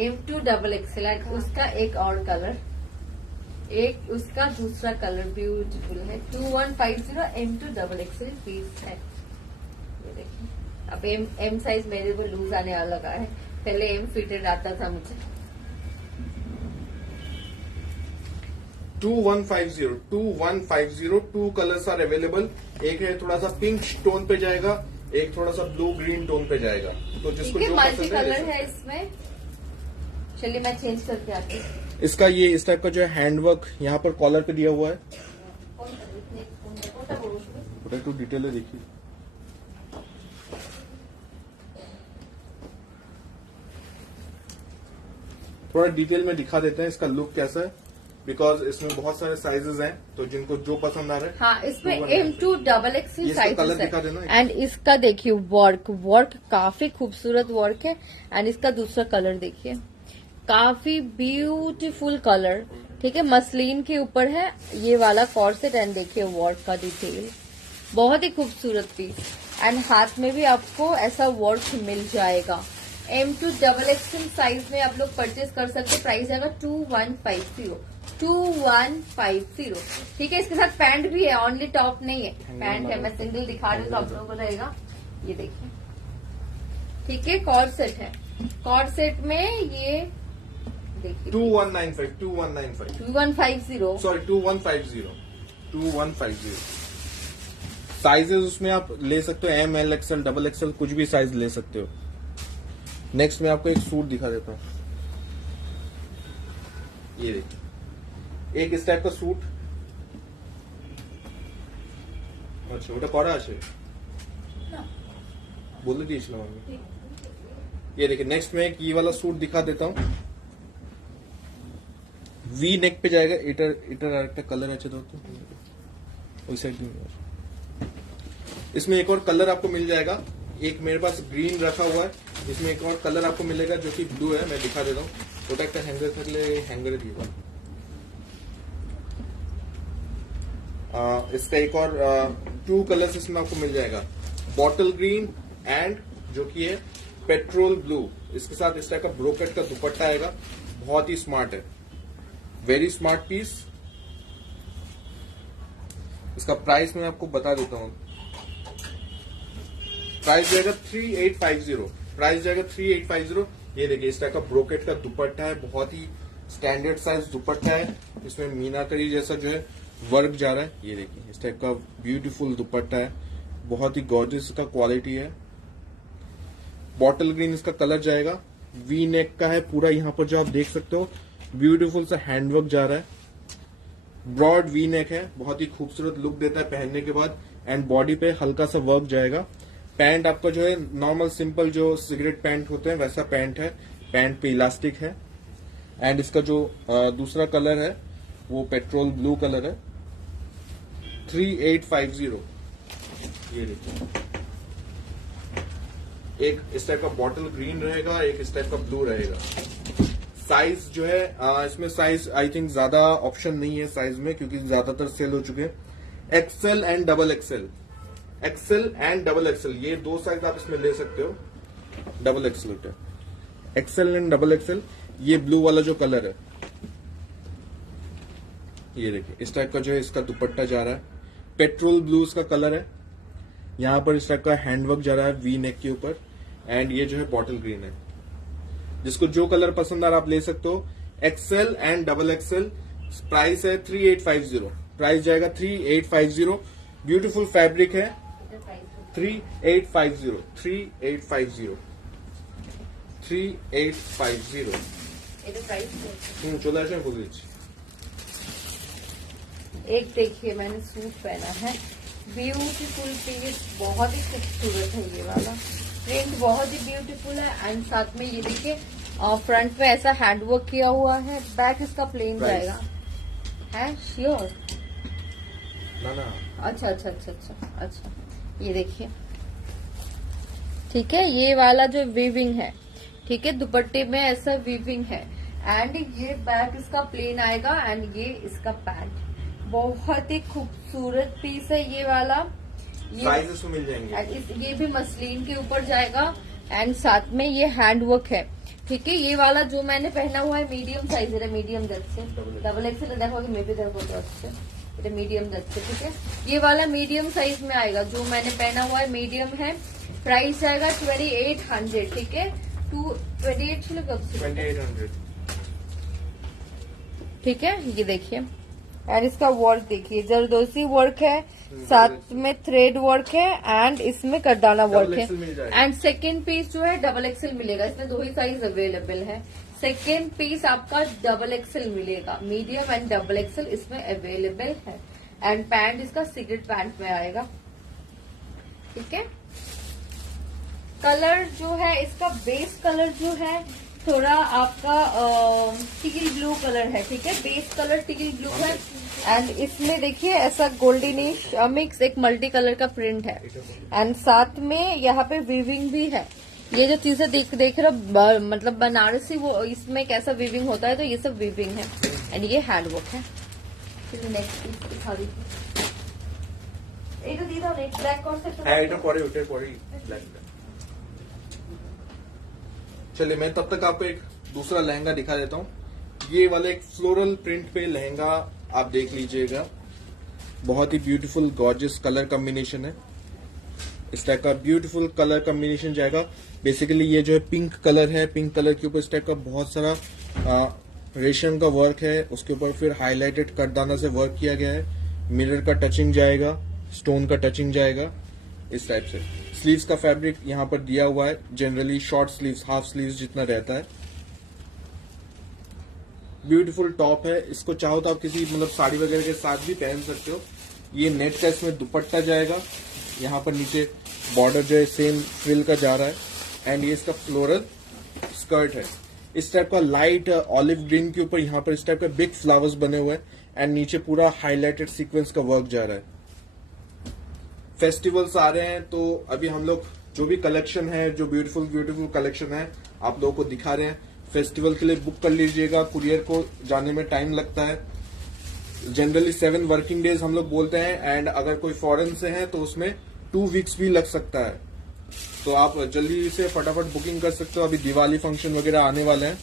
M2XXL एंड उसका एक और कलर, एक उसका दूसरा कलर ब्यूटीफुल है। 2150 M2XXL पीस है। ये देखिए अब एम साइज मेरे को लूज आने वाला लगा है, पहले एम फिटेड आता था मुझे। 2150 टू कलर्स आर अवेलेबल। एक है थोड़ा सा पिंक टोन पे जाएगा, एक थोड़ा सा ब्लू ग्रीन टोन पे जाएगा। तो जिसको जो मल्टी पसंद कलर है इसमें। चलिए मैं चेंज करके आती हूँ। इसका ये इस टाइप का जो है हैंडवर्क यहाँ पर कॉलर पे दिया हुआ है। प्रोडक्ट डिटेल है, देखिए थोड़ा डिटेल में दिखा देते हैं इसका लुक कैसा है, बिकॉज इसमें बहुत सारे साइजेस हैं, तो जिनको जो पसंद आ रहा है। हाँ इसमें M2XXL साइज कलर दिखा देना। एंड इसका देखिए वर्क काफी खूबसूरत वर्क है, एंड इसका दूसरा कलर देखिए काफी ब्यूटीफुल कलर, ठीक है। मसलिन के ऊपर है ये वाला कॉर्सेट, एंड देखिए वर्क का डिटेल, बहुत ही खूबसूरत पीस। एंड हाथ में भी आपको ऐसा वर्क मिल जाएगा। M2XXL साइज में आप लोग परचेज कर सकते हैं। प्राइस आएगा 2150, ठीक है। इसके साथ पैंट भी है, ओनली टॉप नहीं है, पैंट है। मैं सिंगल दिखा रही हूँ तो आप लोगों को रहेगा, ये देखिए, ठीक है। कॉर्ड सेट है, कॉर्ड सेट में ये देखिए 2150 सॉरी 2150 साइजेस उसमें आप ले सकते हो, M, L, XL, XXL कुछ भी साइज ले सकते हो। नेक्स्ट मैं आपको एक सूट दिखा देता हूँ। ये देखिए एक इस टाइप का सूट। अच्छा ওটা করা আছে बोल दिए मम्मी। ये देखिए नेक्स्ट में एक ये वाला सूट दिखा देता हूँ। वी नेक पे जाएगा, इटर कलर अच्छे तो उस साइड। इसमें एक और कलर आपको मिल जाएगा, एक मेरे पास ग्रीन रखा हुआ है, इसमें एक और कलर आपको मिलेगा जो कि ब्लू है। मैं दिखा देता हूँ। प्रोडक्ट हैंगर हैंगर दिएगा। इसका एक और 2 कलर्स इसमें आपको मिल जाएगा, बॉटल ग्रीन एंड जो कि है पेट्रोल ब्लू। इसके साथ इस टाइप का ब्रोकेट का दुपट्टा आएगा, बहुत ही स्मार्ट है, वेरी स्मार्ट पीस। इसका प्राइस मैं आपको बता देता हूँ। प्राइस जाएगा 3850, प्राइस जाएगा 3850। ये देखिए इस टाइप का ब्रोकेट का दुपट्टा है, बहुत ही स्टैंडर्ड साइज दुपट्टा है। इसमें मीनाकरी जैसा जो है वर्क जा रहा है। ये देखिए इस टाइप का ब्यूटीफुल दुपट्टा है, बहुत ही गॉर्जियस का क्वालिटी है। बॉटल ग्रीन इसका कलर जाएगा, वी नेक का है पूरा। यहाँ पर जो आप देख सकते हो ब्यूटीफुल सा हैंडवर्क जा रहा है, ब्रॉड वी नेक है, बहुत ही खूबसूरत लुक देता है पहनने के बाद। एंड बॉडी पे हल्का सा वर्क जाएगा। पैंट आपका जो है नॉर्मल सिंपल जो सिगरेट पैंट होते हैं वैसा पैंट है, पैंट पे इलास्टिक है। एंड इसका जो दूसरा कलर है वो पेट्रोल ब्लू कलर है। 3850। ये देखिए एक इस टाइप का बॉटल ग्रीन रहेगा, एक इस टाइप का ब्लू रहेगा। साइज जो है इसमें साइज आई थिंक ज्यादा ऑप्शन नहीं है साइज में, क्योंकि ज्यादातर सेल हो चुके हैं। XL and XXL, XL and double XL, ये दो साइज आप इसमें ले सकते हो। डबल एक्सेल होता है, एक्सेल एंड डबल एक्सेल। ये ब्लू वाला जो कलर है, ये देखिए इस टाइप का जो है इसका दुपट्टा जा रहा है, पेट्रोल ब्लू इसका कलर है। यहाँ पर इस टाइप का हैंडवर्क जा रहा है वी नेक के ऊपर, एंड ये जो है बॉटल ग्रीन है। जिसको जो कलर पसंद आ रहा आप ले सकते हो, XL and double XL. Price है 3850, प्राइस जाएगा 3850। ब्यूटीफुल फैब्रिक है, 3850 3850 3850। চলে আসেন বলে দিচ্ছি। एक देखिए मैंने सूट पहना है, ब्यूटीफुल पीस, बहुत ही खूबसूरत है ये वाला प्रिंट, बहुत ही ब्यूटीफुल है। एंड साथ में ये देखिए फ्रंट पे ऐसा हैंडवर्क किया हुआ है, बैक इसका प्लेन जाएगा, है श्योर? ना अच्छा अच्छा अच्छा अच्छा अच्छा, ये देखिए ठीक है, ये वाला जो वीविंग है, ठीक है, दुपट्टे में ऐसा वीविंग है, एंड ये बैक इसका प्लेन आएगा, एंड ये इसका पैंट। बहुत ही खूबसूरत पीस है ये वाला। साइजेस मिल जाएंगे, ये भी मसलिन के ऊपर जाएगा, एंड साथ में ये हैंडवर्क है, ठीक है। ये वाला जो मैंने पहना हुआ है मीडियम साइज है, मीडियम दस से डबल एक्सेल देखो कि मैं भी देखो मीडियम दस से, ठीक है। ये वाला मीडियम साइज में आएगा, जो मैंने पहना हुआ है मीडियम है। प्राइस आएगा 2800, ठीक है। 2800, ठीक है। ये देखिए और इसका वर्क देखिए, जरदोसी वर्क है, साथ में थ्रेड वर्क है, एंड इसमें करदाना वर्क है। एंड सेकेंड पीस जो है डबल एक्सेल मिलेगा, इसमें दो ही साइज अवेलेबल है। सेकेंड पीस आपका डबल एक्सेल मिलेगा, मीडियम एंड डबल एक्सेल इसमें अवेलेबल है। एंड पैंट इसका सिगरेट पैंट में आएगा, ठीक है। कलर जो है इसका, बेस कलर जो है थोड़ा आपका टील ब्लू कलर है, ठीक है, बेस कलर टील ब्लू है। एंड इसमें देखिए ऐसा गोल्डनिश मिक्स एक मल्टी कलर का प्रिंट है, एंड साथ में यहाँ पे वीविंग भी है। ये जो चीजें देख रहे हो मतलब बनारसी, वो इसमें कैसा वीविंग होता है, तो ये सब वीविंग है, एंड ये हैंडवर्क है। नेक्स्ट पीस दिखा दीजिए, এটা দিয়ে দাও, নেক্সট ব্ল্যাক কনসেপ্ট হ্যাঁ এটা পরে ওটাই পরে ব্ল্যাক। चलिए मैं तब तक आपको एक दूसरा लहंगा दिखा देता हूँ। ये वाला एक फ्लोरल प्रिंट पे लहंगा आप देख लीजिएगा, बहुत ही ब्यूटीफुल गॉर्जियस कलर कॉम्बिनेशन है। इस टाइप का ब्यूटीफुल कलर कॉम्बिनेशन जाएगा। बेसिकली ये जो है पिंक कलर है, पिंक कलर के ऊपर इस टाइप का बहुत सारा रेशम का वर्क है, उसके ऊपर फिर हाईलाइटेड करदाना से वर्क किया गया है। मिरर का टचिंग जाएगा, स्टोन का टचिंग जाएगा, इस टाइप से। स्लीव्स का फैब्रिक यहाँ पर दिया हुआ है, generally short sleeves, half sleeves जितना रहता है। ब्यूटीफुल टॉप है, इसको चाहो तो आप किसी मतलब साड़ी वगैरह के साथ भी पहन सकते हो। ये नेट का इसमें दुपट्टा जाएगा, यहाँ पर नीचे बॉर्डर जो है सेम फ्रिल का जा रहा है, एंड ये इसका फ्लोरल स्कर्ट है। इस टाइप का लाइट ऑलिव ग्रीन के ऊपर यहाँ पर इस टाइप का बिग फ्लावर्स बने हुए हैं, एंड नीचे पूरा हाईलाइटेड सीक्वेंस का वर्क जा रहा है। फेस्टिवल्स आ रहे हैं, तो अभी हम लोग जो भी कलेक्शन है, जो ब्यूटीफुल कलेक्शन है, आप लोगों को दिखा रहे हैं। फेस्टिवल के लिए बुक कर लीजिएगा, कुरियर को जाने में टाइम लगता है, जनरली 7 वर्किंग डेज हम लोग बोलते हैं, एंड अगर कोई फॉरेन से है तो उसमें 2 वीक्स भी लग सकता है। तो आप जल्दी से फटाफट बुकिंग कर सकते हो, अभी दिवाली फंक्शन वगैरह आने वाले हैं।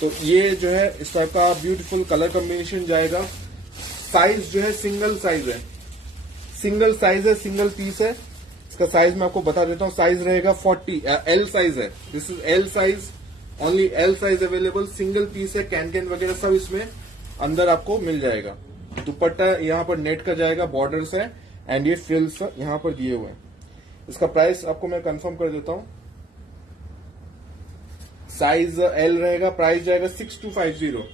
तो ये जो है इस टाइप का ब्यूटीफुल कलर कॉम्बिनेशन जाएगा। साइज जो है सिंगल साइज है, सिंगल साइज है, सिंगल पीस है। इसका साइज मैं आपको बता देता हूँ, साइज रहेगा 40, एल साइज है, this is L size, only L size available. Single piece है, कैन वगैरह सब इसमें अंदर आपको मिल जाएगा। दुपट्टा यहाँ पर नेट का जाएगा, बॉर्डर्स है, एंड ये फ्रिल्स यहाँ पर दिए हुए हैं। इसका प्राइस आपको मैं कंफर्म कर देता हूँ, साइज एल रहेगा, प्राइस जाएगा 6250।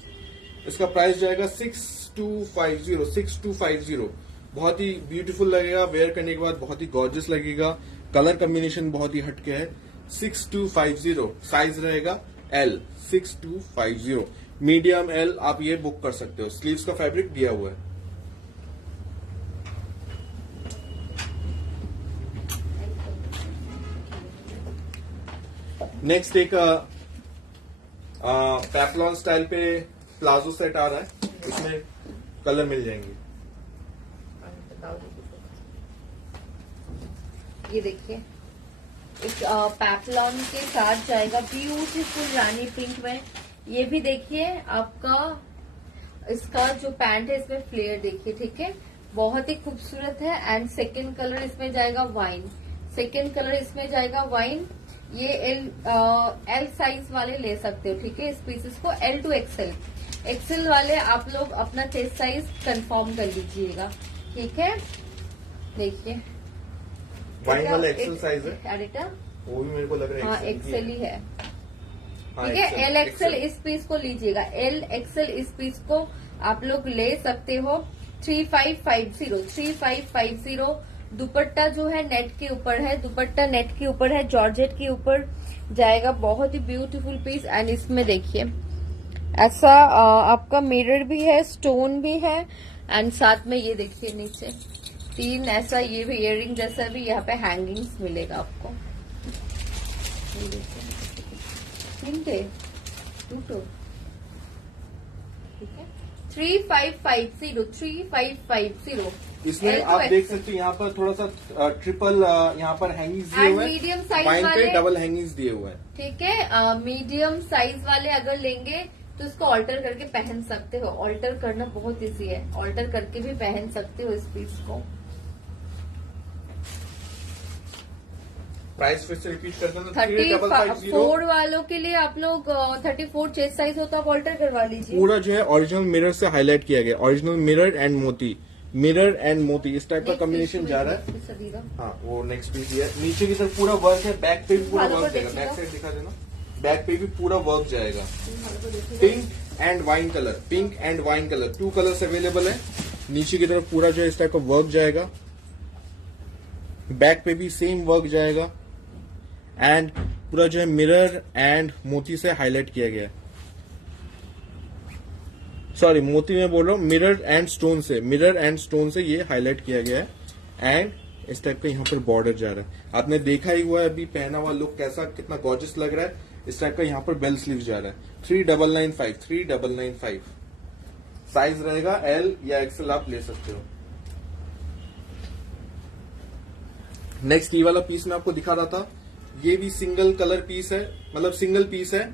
इसका प्राइस जाएगा 6250। बहुत ही ब्यूटीफुल लगेगा, वेयर करने के बाद बहुत ही गॉर्जियस लगेगा। कलर कॉम्बिनेशन बहुत ही हटके है। 6250 साइज रहेगा एल, 6250 मीडियम एल आप ये बुक कर सकते हो। स्लीव्स का फैब्रिक दिया हुआ है। नेक्स्ट एक पैपलॉन स्टाइल पे प्लाजो सेट आ रहा है, इसमें कलर मिल जाएंगे। ये देखिए एक पैपलॉन के साथ जाएगा, ब्यूटीफुल रानी पिंक में। ये भी देखिए आपका इसका जो पैंट है इसमें फ्लेयर देखिए, ठीक है, बहुत ही खूबसूरत है। एंड सेकंड कलर इसमें जाएगा वाइन, सेकंड कलर इसमें जाएगा वाइन। ये एल साइज वाले ले सकते हो, ठीक है, इस पीसेस को एल टू एक्सएल। एक्सएल वाले आप लोग अपना चेस्ट साइज कंफर्म कर लीजिएगा, ठीक है। देखिए वाइन वाला एक्सेल साइज है, एडिटर, वो भी मेरे को लग रहा है हाँ एक्सेल ही है, हाँ, ठीक है। XL, एल एक्सेल इस पीस को लीजिएगा, एल एक्सेल इस पीस को आप लोग ले सकते हो। 3550 दुपट्टा जो है नेट के ऊपर है, दुपट्टा नेट के ऊपर है, जॉर्जेट के ऊपर जाएगा, बहुत ही ब्यूटीफुल पीस। एंड इसमें देखिए ऐसा आपका मिरर भी है, स्टोन भी है, एंड साथ में ये देखिए नीचे 3 ऐसा ये भी इयररिंग जैसा भी यहाँ पे हैंगिंग्स मिलेगा आपको। ये देखिए प्रिंट है, टूटो, ठीक है। 3550 इसमें L to आप देख XL। सकते हो यहाँ पर थोड़ा सा ट्रिपल यहाँ पर हैंगिंग्स दिए And हुए medium हैं, size वाइन पे वाले- डबल हैंगिंग्स दिए हुए हैं। ठीक है। मीडियम साइज वाले अगर लेंगे तो इसको ऑल्टर करके पहन सकते हो, ऑल्टर करना बहुत इजी है, ऑल्टर करके भी पहन सकते हो इस पीस को। प्राइस फिर से रिपीट कर देना, 34 वालों के लिए आप लोग 34 चेस्ट साइज हो तो आप ऑल्टर करवा लीजिए। पूरा जो है ओरिजिनल मिरर से हाईलाइट किया गया, ओरिजिनल मिरर एंड मोती, मिरर एंड मोती इस टाइप का कॉम्बिनेशन जा रहा है। हाँ वो नेक्स्ट पीस है, नीचे की तरफ पूरा वर्क है, बैक पे भी पूरा वर्क जाएगा, बैक साइड दिखा देना, बैक पे भी पूरा वर्क जाएगा। Pink and wine colour, pink and wine colour 2 colours available है। नीचे की तरफ पूरा जो है इस टाइप का वर्क जाएगा, बैक पे भी सेम वर्क जाएगा, एंड पूरा जो है मिरर एंड मोती से हाईलाइट किया गया है। सॉरी मोती में बोल रहा हूँ, मिरर एंड स्टोन से, मिरर एंड स्टोन से ये हाईलाइट किया गया है। एंड इस टाइप का यहाँ पर बॉर्डर जा रहा है, आपने देखा ही हुआ है अभी पहना हुआ लुक कैसा कितना गॉर्जियस लग रहा है। इस टाइप का यहाँ पर बेल स्लीव जा रहा है। 3995 साइज रहेगा, एल या एक्सएल आप ले सकते हो। नेक्स्ट ये वाला पीस मैं आपको दिखा रहा था, ये भी सिंगल कलर पीस है, मतलब सिंगल पीस है,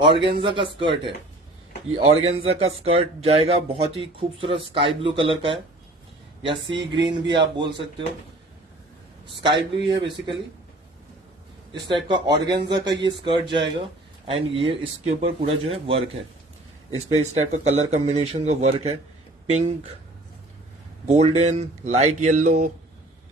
ऑर्गेन्जा का स्कर्ट है। ये ऑर्गेन्जा का स्कर्ट जाएगा, बहुत ही खूबसूरत स्काई ब्लू कलर का है, या सी ग्रीन भी आप बोल सकते हो, स्काई ब्लू है बेसिकली। इस टाइप का ऑर्गेन्जा का ये स्कर्ट जाएगा, एंड ये इसके ऊपर पूरा जो है वर्क है, इस पे इस टाइप का कलर कॉम्बिनेशन का वर्क है, पिंक, गोल्डन, लाइट येलो,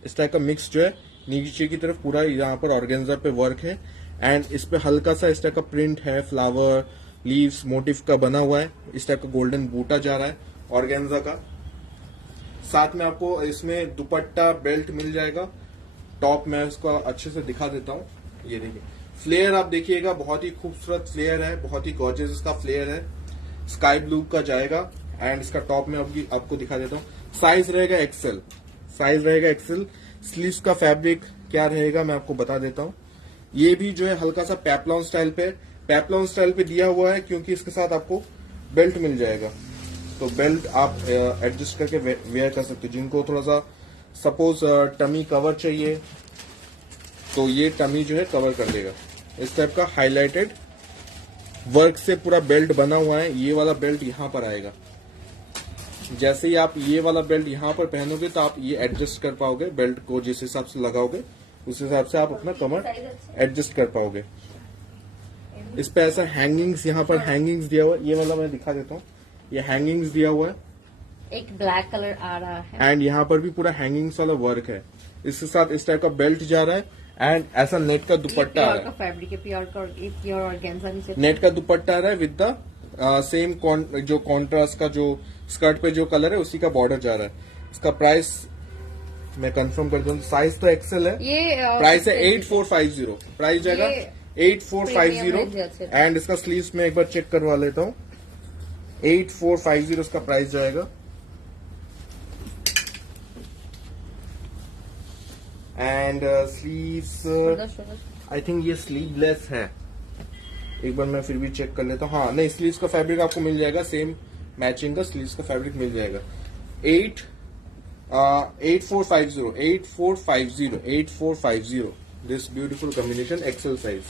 इस टाइप का मिक्स जो है। नीचे की तरफ पूरा यहाँ पर ऑर्गेन्जा पे वर्क है, एंड इस पे हल्का सा इस टाइप का प्रिंट है, फ्लावर लीव्स मोटिव का बना हुआ है। इस टाइप का गोल्डन बूटा जा रहा है ऑर्गेन्जा का। साथ में आपको इसमें दुपट्टा बेल्ट मिल जाएगा। टॉप मैं इसको अच्छे से दिखा देता हूँ, ये देखिए फ्लेयर आप देखिएगा, बहुत ही खूबसूरत फ्लेयर है, बहुत ही गॉर्जियस इसका फ्लेयर है, स्काई ब्लू का जाएगा। एंड इसका टॉप में आपको दिखा देता हूँ, साइज रहेगा एक्सेल, साइज रहेगा एक्सेल। स्लीव्स का फैब्रिक क्या रहेगा मैं आपको बता देता हूँ। ये भी जो है हल्का सा पेप्लॉन स्टाइल पे, पेप्लॉन स्टाइल पे दिया हुआ है, क्योंकि इसके साथ आपको बेल्ट मिल जाएगा, तो बेल्ट आप एडजस्ट करके वेयर कर सकते हो। जिनको थोड़ा सा सपोज टमी कवर चाहिए तो ये टमी जो है कवर कर देगा। इस टाइप का हाईलाइटेड वर्क से पूरा बेल्ट बना हुआ है। ये वाला बेल्ट यहाँ पर आएगा, जैसे ही आप ये वाला बेल्ट यहाँ पर पहनोगे तो आप ये एडजस्ट कर पाओगे, बेल्ट को जिस हिसाब से लगाओगे उस हिसाब से आप अपना कमर एडजस्ट कर पाओगे। इस पे ऐसा हैंगिंग्स, यहाँ पर हैंगिंग्स दिया हुआ है, ये वाला मैं दिखा देता हूँ, ये हैंगिंग्स दिया हुआ है, एक ब्लैक कलर आ रहा है, एंड यहाँ पर भी पूरा हैंगिंग्स वाला वर्क है। इसके साथ इस टाइप का बेल्ट जा रहा है, एंड ऐसा नेट का दुपट्टा आ रहा है, फैब्रिक है प्योर ऑर्गेन्जा नीचे नेट का दुपट्टा आ रहा है विद द सेम जो कॉन्ट्रास्ट का जो स्कर्ट पे जो कलर है उसी का बॉर्डर जा रहा है। इसका प्राइस मैं कंफर्म कर दूं, साइज तो एक्सेल है, ये प्राइस है 8450, प्राइस जाएगा 8450। एंड इसका स्लीव्स में एक बार चेक करवा लेता हूँ, 8450 इसका प्राइस जाएगा। एंड स्लीव्स आई थिंक ये स्लीवलेस है, एक बार मैं फिर भी चेक कर लेता हूँ। हाँ नहीं, स्लीव्स का फैब्रिक आपको मिल जाएगा, सेम मैचिंग का स्लीव्स का फैब्रिक मिल जाएगा। 8450 this beautiful combination XL size।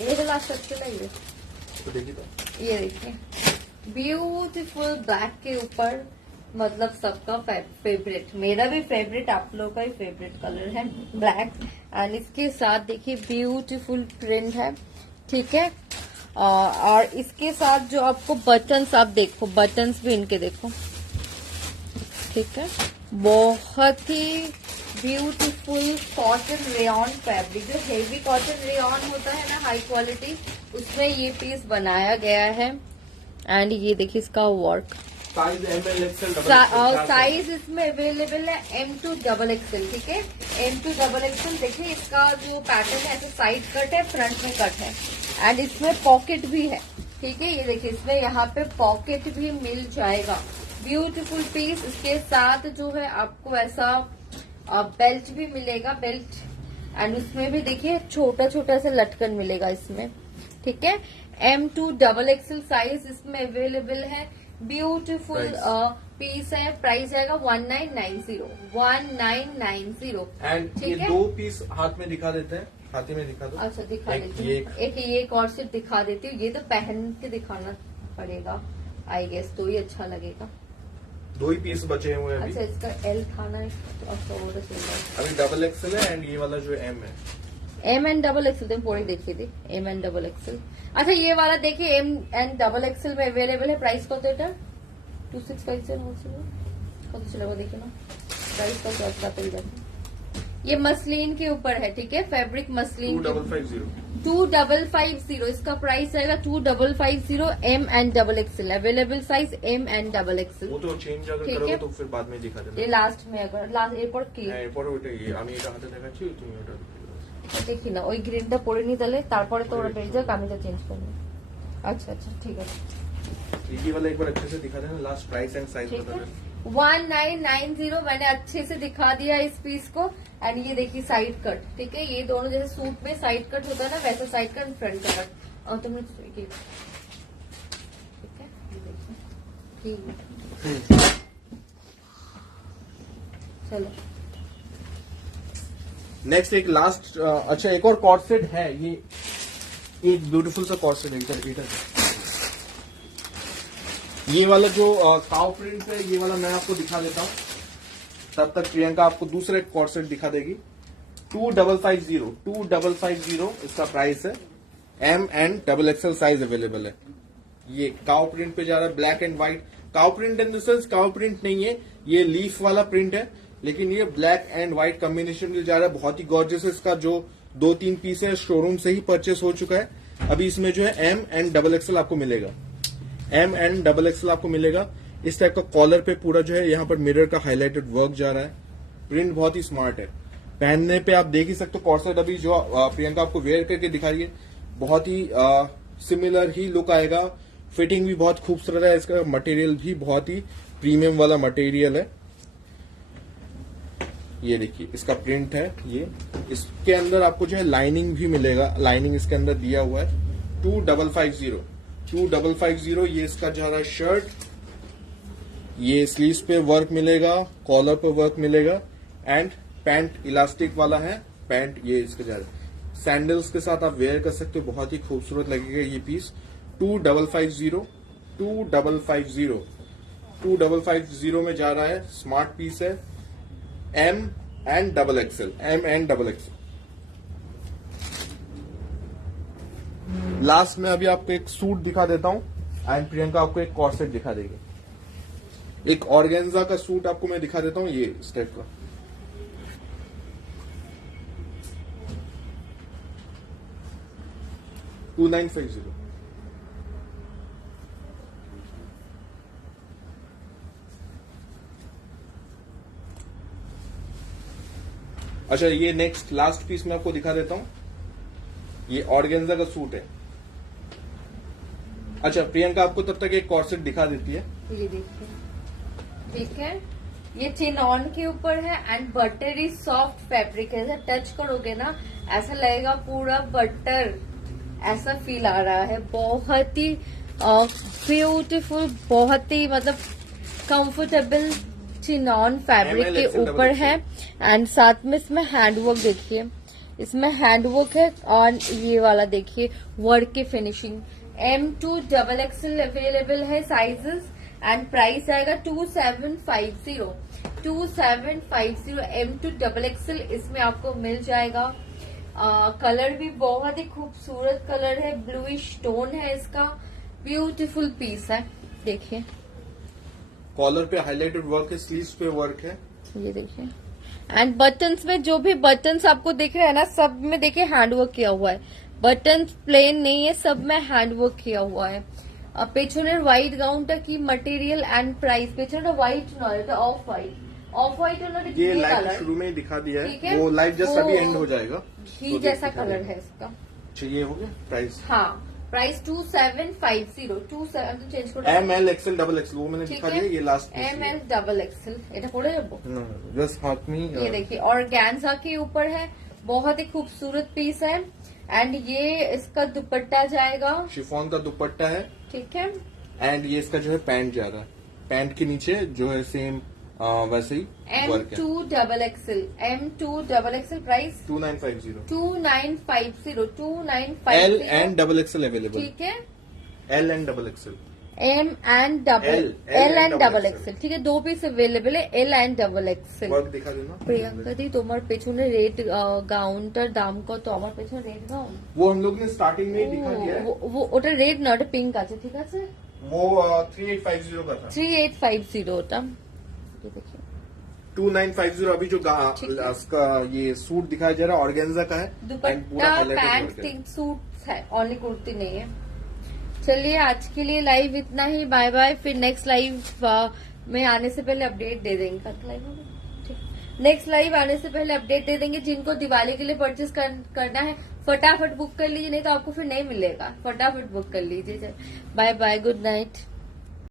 ये वाला अच्छा लगे तो देखिए तो ये देखिए ब्यूटीफुल ब्लैक के ऊपर, मतलब सबका फेवरेट, मेरा भी फेवरेट, आप लोग का भी फेवरेट कलर है ब्लैक। एंड इसके साथ देखिए ब्यूटीफुल प्रिंट है, ठीक है। और इसके साथ जो आपको बटन्स, आप देखो बटन्स भी इनके देखो, ठीक है। बहुत ही ब्यूटीफुल कॉटन रेयॉन फैब्रिक, जो हेवी कॉटन रेयॉन होता है ना हाई क्वालिटी, उसमें ये पीस बनाया गया है। एंड ये देखिए इसका work, size ML XL size इसमें अवेलेबल है M2 XXL, ठीक है। M2 XXL देखिए, इसका जो पैटर्न है ऐसे साइड कट है, फ्रंट में कट है, एंड इसमें पॉकेट भी है, ठीक है। ये देखिए इसमें यहाँ पे पॉकेट भी मिल जाएगा, ब्यूटीफुल पीस। इसके साथ जो है आपको ऐसा बेल्ट भी मिलेगा, बेल्ट, एंड उसमें भी देखिए छोटा छोटा सा लटकन मिलेगा इसमें, ठीक है। M2 XXL साइज इसमें अवेलेबल है, ब्यूटीफुल पीस है। प्राइस आएगा 1990। एंड ये ठीक है। दो पीस हाथ में दिखा देते हैं, हाथी में दिखा दो। अच्छा दिखा एक देती ये हूँ, एक और सिर्फ दिखा देती हूँ। ये तो पहन के दिखाना पड़ेगा आई गेस, तो ही अच्छा लगेगा। दो ही पीस बचे हुए हैं अच्छा अभी। इसका L खाना है, अच्छा वो तो सही है। अभी XXL है एंड ये वाला जो M है M and XXL तुम पूरी देखिए थी, M and XXL। अच्छा ये वाला देखिए M and XXL में अवेलेबल है। प्राइस कत এটা 2650 কত ছিল देखिए ना, प्राइस का क्या पता ही नहीं। ये मसलिन के ऊपर है, ठीक है, फैब्रिक मसलिन। 2550 इसका प्राइस आएगा 2550। M and XXL available size M and XXL। वो तो चेंज अगर ठीक करोगे है। तो फिर बाद में दिखा देना। ये लास्ट में अगर लास्ट এরপর কি হ্যাঁ এরপরে ওইটাই আমি এটা হাতে দেখাচ্ছি, তুমি ওটা দেখে দাও। দেখি না, ওই গ্রিনটা পরে নি তাহলে, তারপরে তো ওরা বেরিয়ে যাক, আমি তো চেঞ্জ করবো। अच्छा अच्छा ठीक है, ये वाला एक बार अच्छे से दिखा देना, लास्ट प्राइस एंड साइज ठीक बता है। देना। 1990 मैंने अच्छे से दिखा दिया इस पीस को। एंड ये देखिए साइड कट, ठीक है। ये दोनों जैसे सूट में साइड कट होता है ना, वैसा साइड कट, फ्रंट का कट। और तुमने ठीक है, ये देखिए ठीक है। चलो नेक्स्ट एक लास्ट, अच्छा एक और कॉर्ड सेट है, ये एक ब्यूटीफुल सा कॉर्ड सेट है इधर। ये वाला जो काउ प्रिंट है, ये वाला मैं आपको दिखा देता हूँ, तब तक प्रियंका आपको दूसरे कॉर्ड सेट दिखा देगी। 2550 इसका प्राइस है। M and XXL size available है। ये काउ प्रिंट पे जा रहा है, black and white. Cow print in the sense cow print नहीं है, ये लीफ वाला प्रिंट है, लेकिन ये ब्लैक एंड व्हाइट कॉम्बिनेशन में जा रहा है, बहुत ही गॉर्जियस है। इसका जो 2-3 पीस है शोरूम से ही परचेस हो चुका है। अभी इसमें जो है M and XXL आपको मिलेगा, M and XXL आपको मिलेगा। इस टाइप का कॉलर पे पूरा जो है यहाँ पर मिरर का हाईलाइटेड वर्क जा रहा है, प्रिंट बहुत ही स्मार्ट है। पहनने पे आप देख ही सकते हो, कॉर्सेट अभी जो प्रियंका आपको वेयर करके दिखाइए, बहुत ही सिमिलर ही लुक आएगा। फिटिंग भी बहुत खूबसूरत है, इसका मटेरियल भी बहुत ही प्रीमियम वाला मटेरियल है। ये देखिए इसका प्रिंट है, ये इसके अंदर आपको जो है लाइनिंग भी मिलेगा, लाइनिंग इसके अंदर दिया हुआ है। 2550 ये इसका जा रहा है शर्ट। ये स्लीव्स पे वर्क मिलेगा, कॉलर पे वर्क मिलेगा, एंड पैंट इलास्टिक वाला है पैंट, ये इसका जा रहा है। सैंडल्स के साथ आप वेयर कर सकते हो, बहुत ही खूबसूरत लगेगा ये पीस। 2550 में जा रहा है, स्मार्ट पीस है। M and XXL। लास्ट में अभी आपको एक सूट दिखा देता हूं, एंड प्रियंका आपको एक कॉर्सेट दिखा देगी। एक ऑर्गेन्जा का सूट आपको मैं दिखा देता हूं, ये इस टाइप का। $2950। अच्छा ये नेक्स्ट लास्ट पीस मैं आपको दिखा देता हूं, ये ऑर्गेन्जा का सूट है। अच्छा प्रियंका आपको तब तक एक कॉर्सेट दिखा देती है। ये देखिए, ठीक है, ये चिनॉन के ऊपर है एंड बटरी सॉफ्ट फैब्रिक है। ऐसा टच करोगे ना ऐसा लगेगा पूरा बटर, ऐसा फील आ रहा है। बहुत ही ब्यूटीफुल, बहुत ही मतलब कंफर्टेबल, चिनॉन फैब्रिक ML, के XL, ऊपर XL। है। एंड साथ में इसमें हैंडवर्क देखिए, इसमें हैंडवर्क है और ये वाला देखिए वर्क की फिनिशिंग। M2XXL अवेलेबल है साइजेस एंड प्राइस आएगा 2750। 2750 M2XXL इसमें आपको मिल जाएगा। कलर भी बहुत ही खूबसूरत कलर है, ब्लूइश टोन है इसका, ब्यूटीफुल पीस है। देखिए कॉलर पे हाईलाइटेड वर्क है, स्लीव्स पे वर्क है। ये देखिए एंड बटन्स में जो भी बटन्स आपको दिख रहे हैं ना, सब में देखिए हैंडवर्क किया हुआ है। बटन्स प्लेन नहीं है, सब में हैंडवर्क किया हुआ है। पेछोने व्हाइट गाउनটা কি मटेरियल एंड प्राइस पेछोने व्हाइट नয়, এটা ऑफ व्हाइट उन्होंने ये ग्रे लाइव कलर, शुरू में ही दिखा दिया ठीक है, है? वो लाइव जस्ट वो अभी एंड हो जाएगा। घी तो जैसा दिखा कलर देगा। है इसका। अच्छा ये हो गया प्राइस। हाँ प्राइस 2750 27 चेंज कर ML, XL, XXL वो मैंने दिखा दिया, ये लास्ट ML এটা পরে যাবো। जस्ट हाथ में ये देखिए ऑर्गेन्जा के ऊपर है, बहुत ही खूबसूरत पीस है। एंड ये इसका दुपट्टा जाएगा, शिफॉन का दुपट्टा है। ठीक है। एंड ये इसका जो है पैंट जा रहा है, पैंट के नीचे जो है सेम वैसे ही वर्क है। M2XXL price 2950। 2950 L and XXL available. ठीक है। L and XXL। M and L and double XXL ठीक है, दो पीस अवेलेबल है L and XXL। वर्क दिखा देना। প্রিয়াঙ্কা দি তোমার পেছনে রেড গাউনটার দাম কত? আমার পেছনে রেড গাউন, वो हम लोग ने स्टार्टिंग में ही दिखा दिया है, ওটা রেড না, ওটা পিঙ্ক আছে, ঠিক আছে। वो 3850 का था। 3850 ওটা। ये देखिए 2950 अभी जो उसका ये सूट दिखाया जा रहा है ऑर्गेन्जा का है। and पूरा दुपट्टा highlighted पैंट work है। तीन सूट है, ओनली कुर्ती नहीं है। चलिए आज के लिए लाइव इतना ही, बाय बाय। फिर नेक्स्ट लाइव में आने से पहले अपडेट दे देंगे। कल लाइव होगा, ठीक। नेक्स्ट लाइव आने से पहले अपडेट दे देंगे। जिनको दिवाली के लिए परचेस करना है फटाफट बुक कर लीजिए, नहीं तो आपको फिर नहीं मिलेगा। फटाफट बुक कर लीजिए। Bye bye, good night.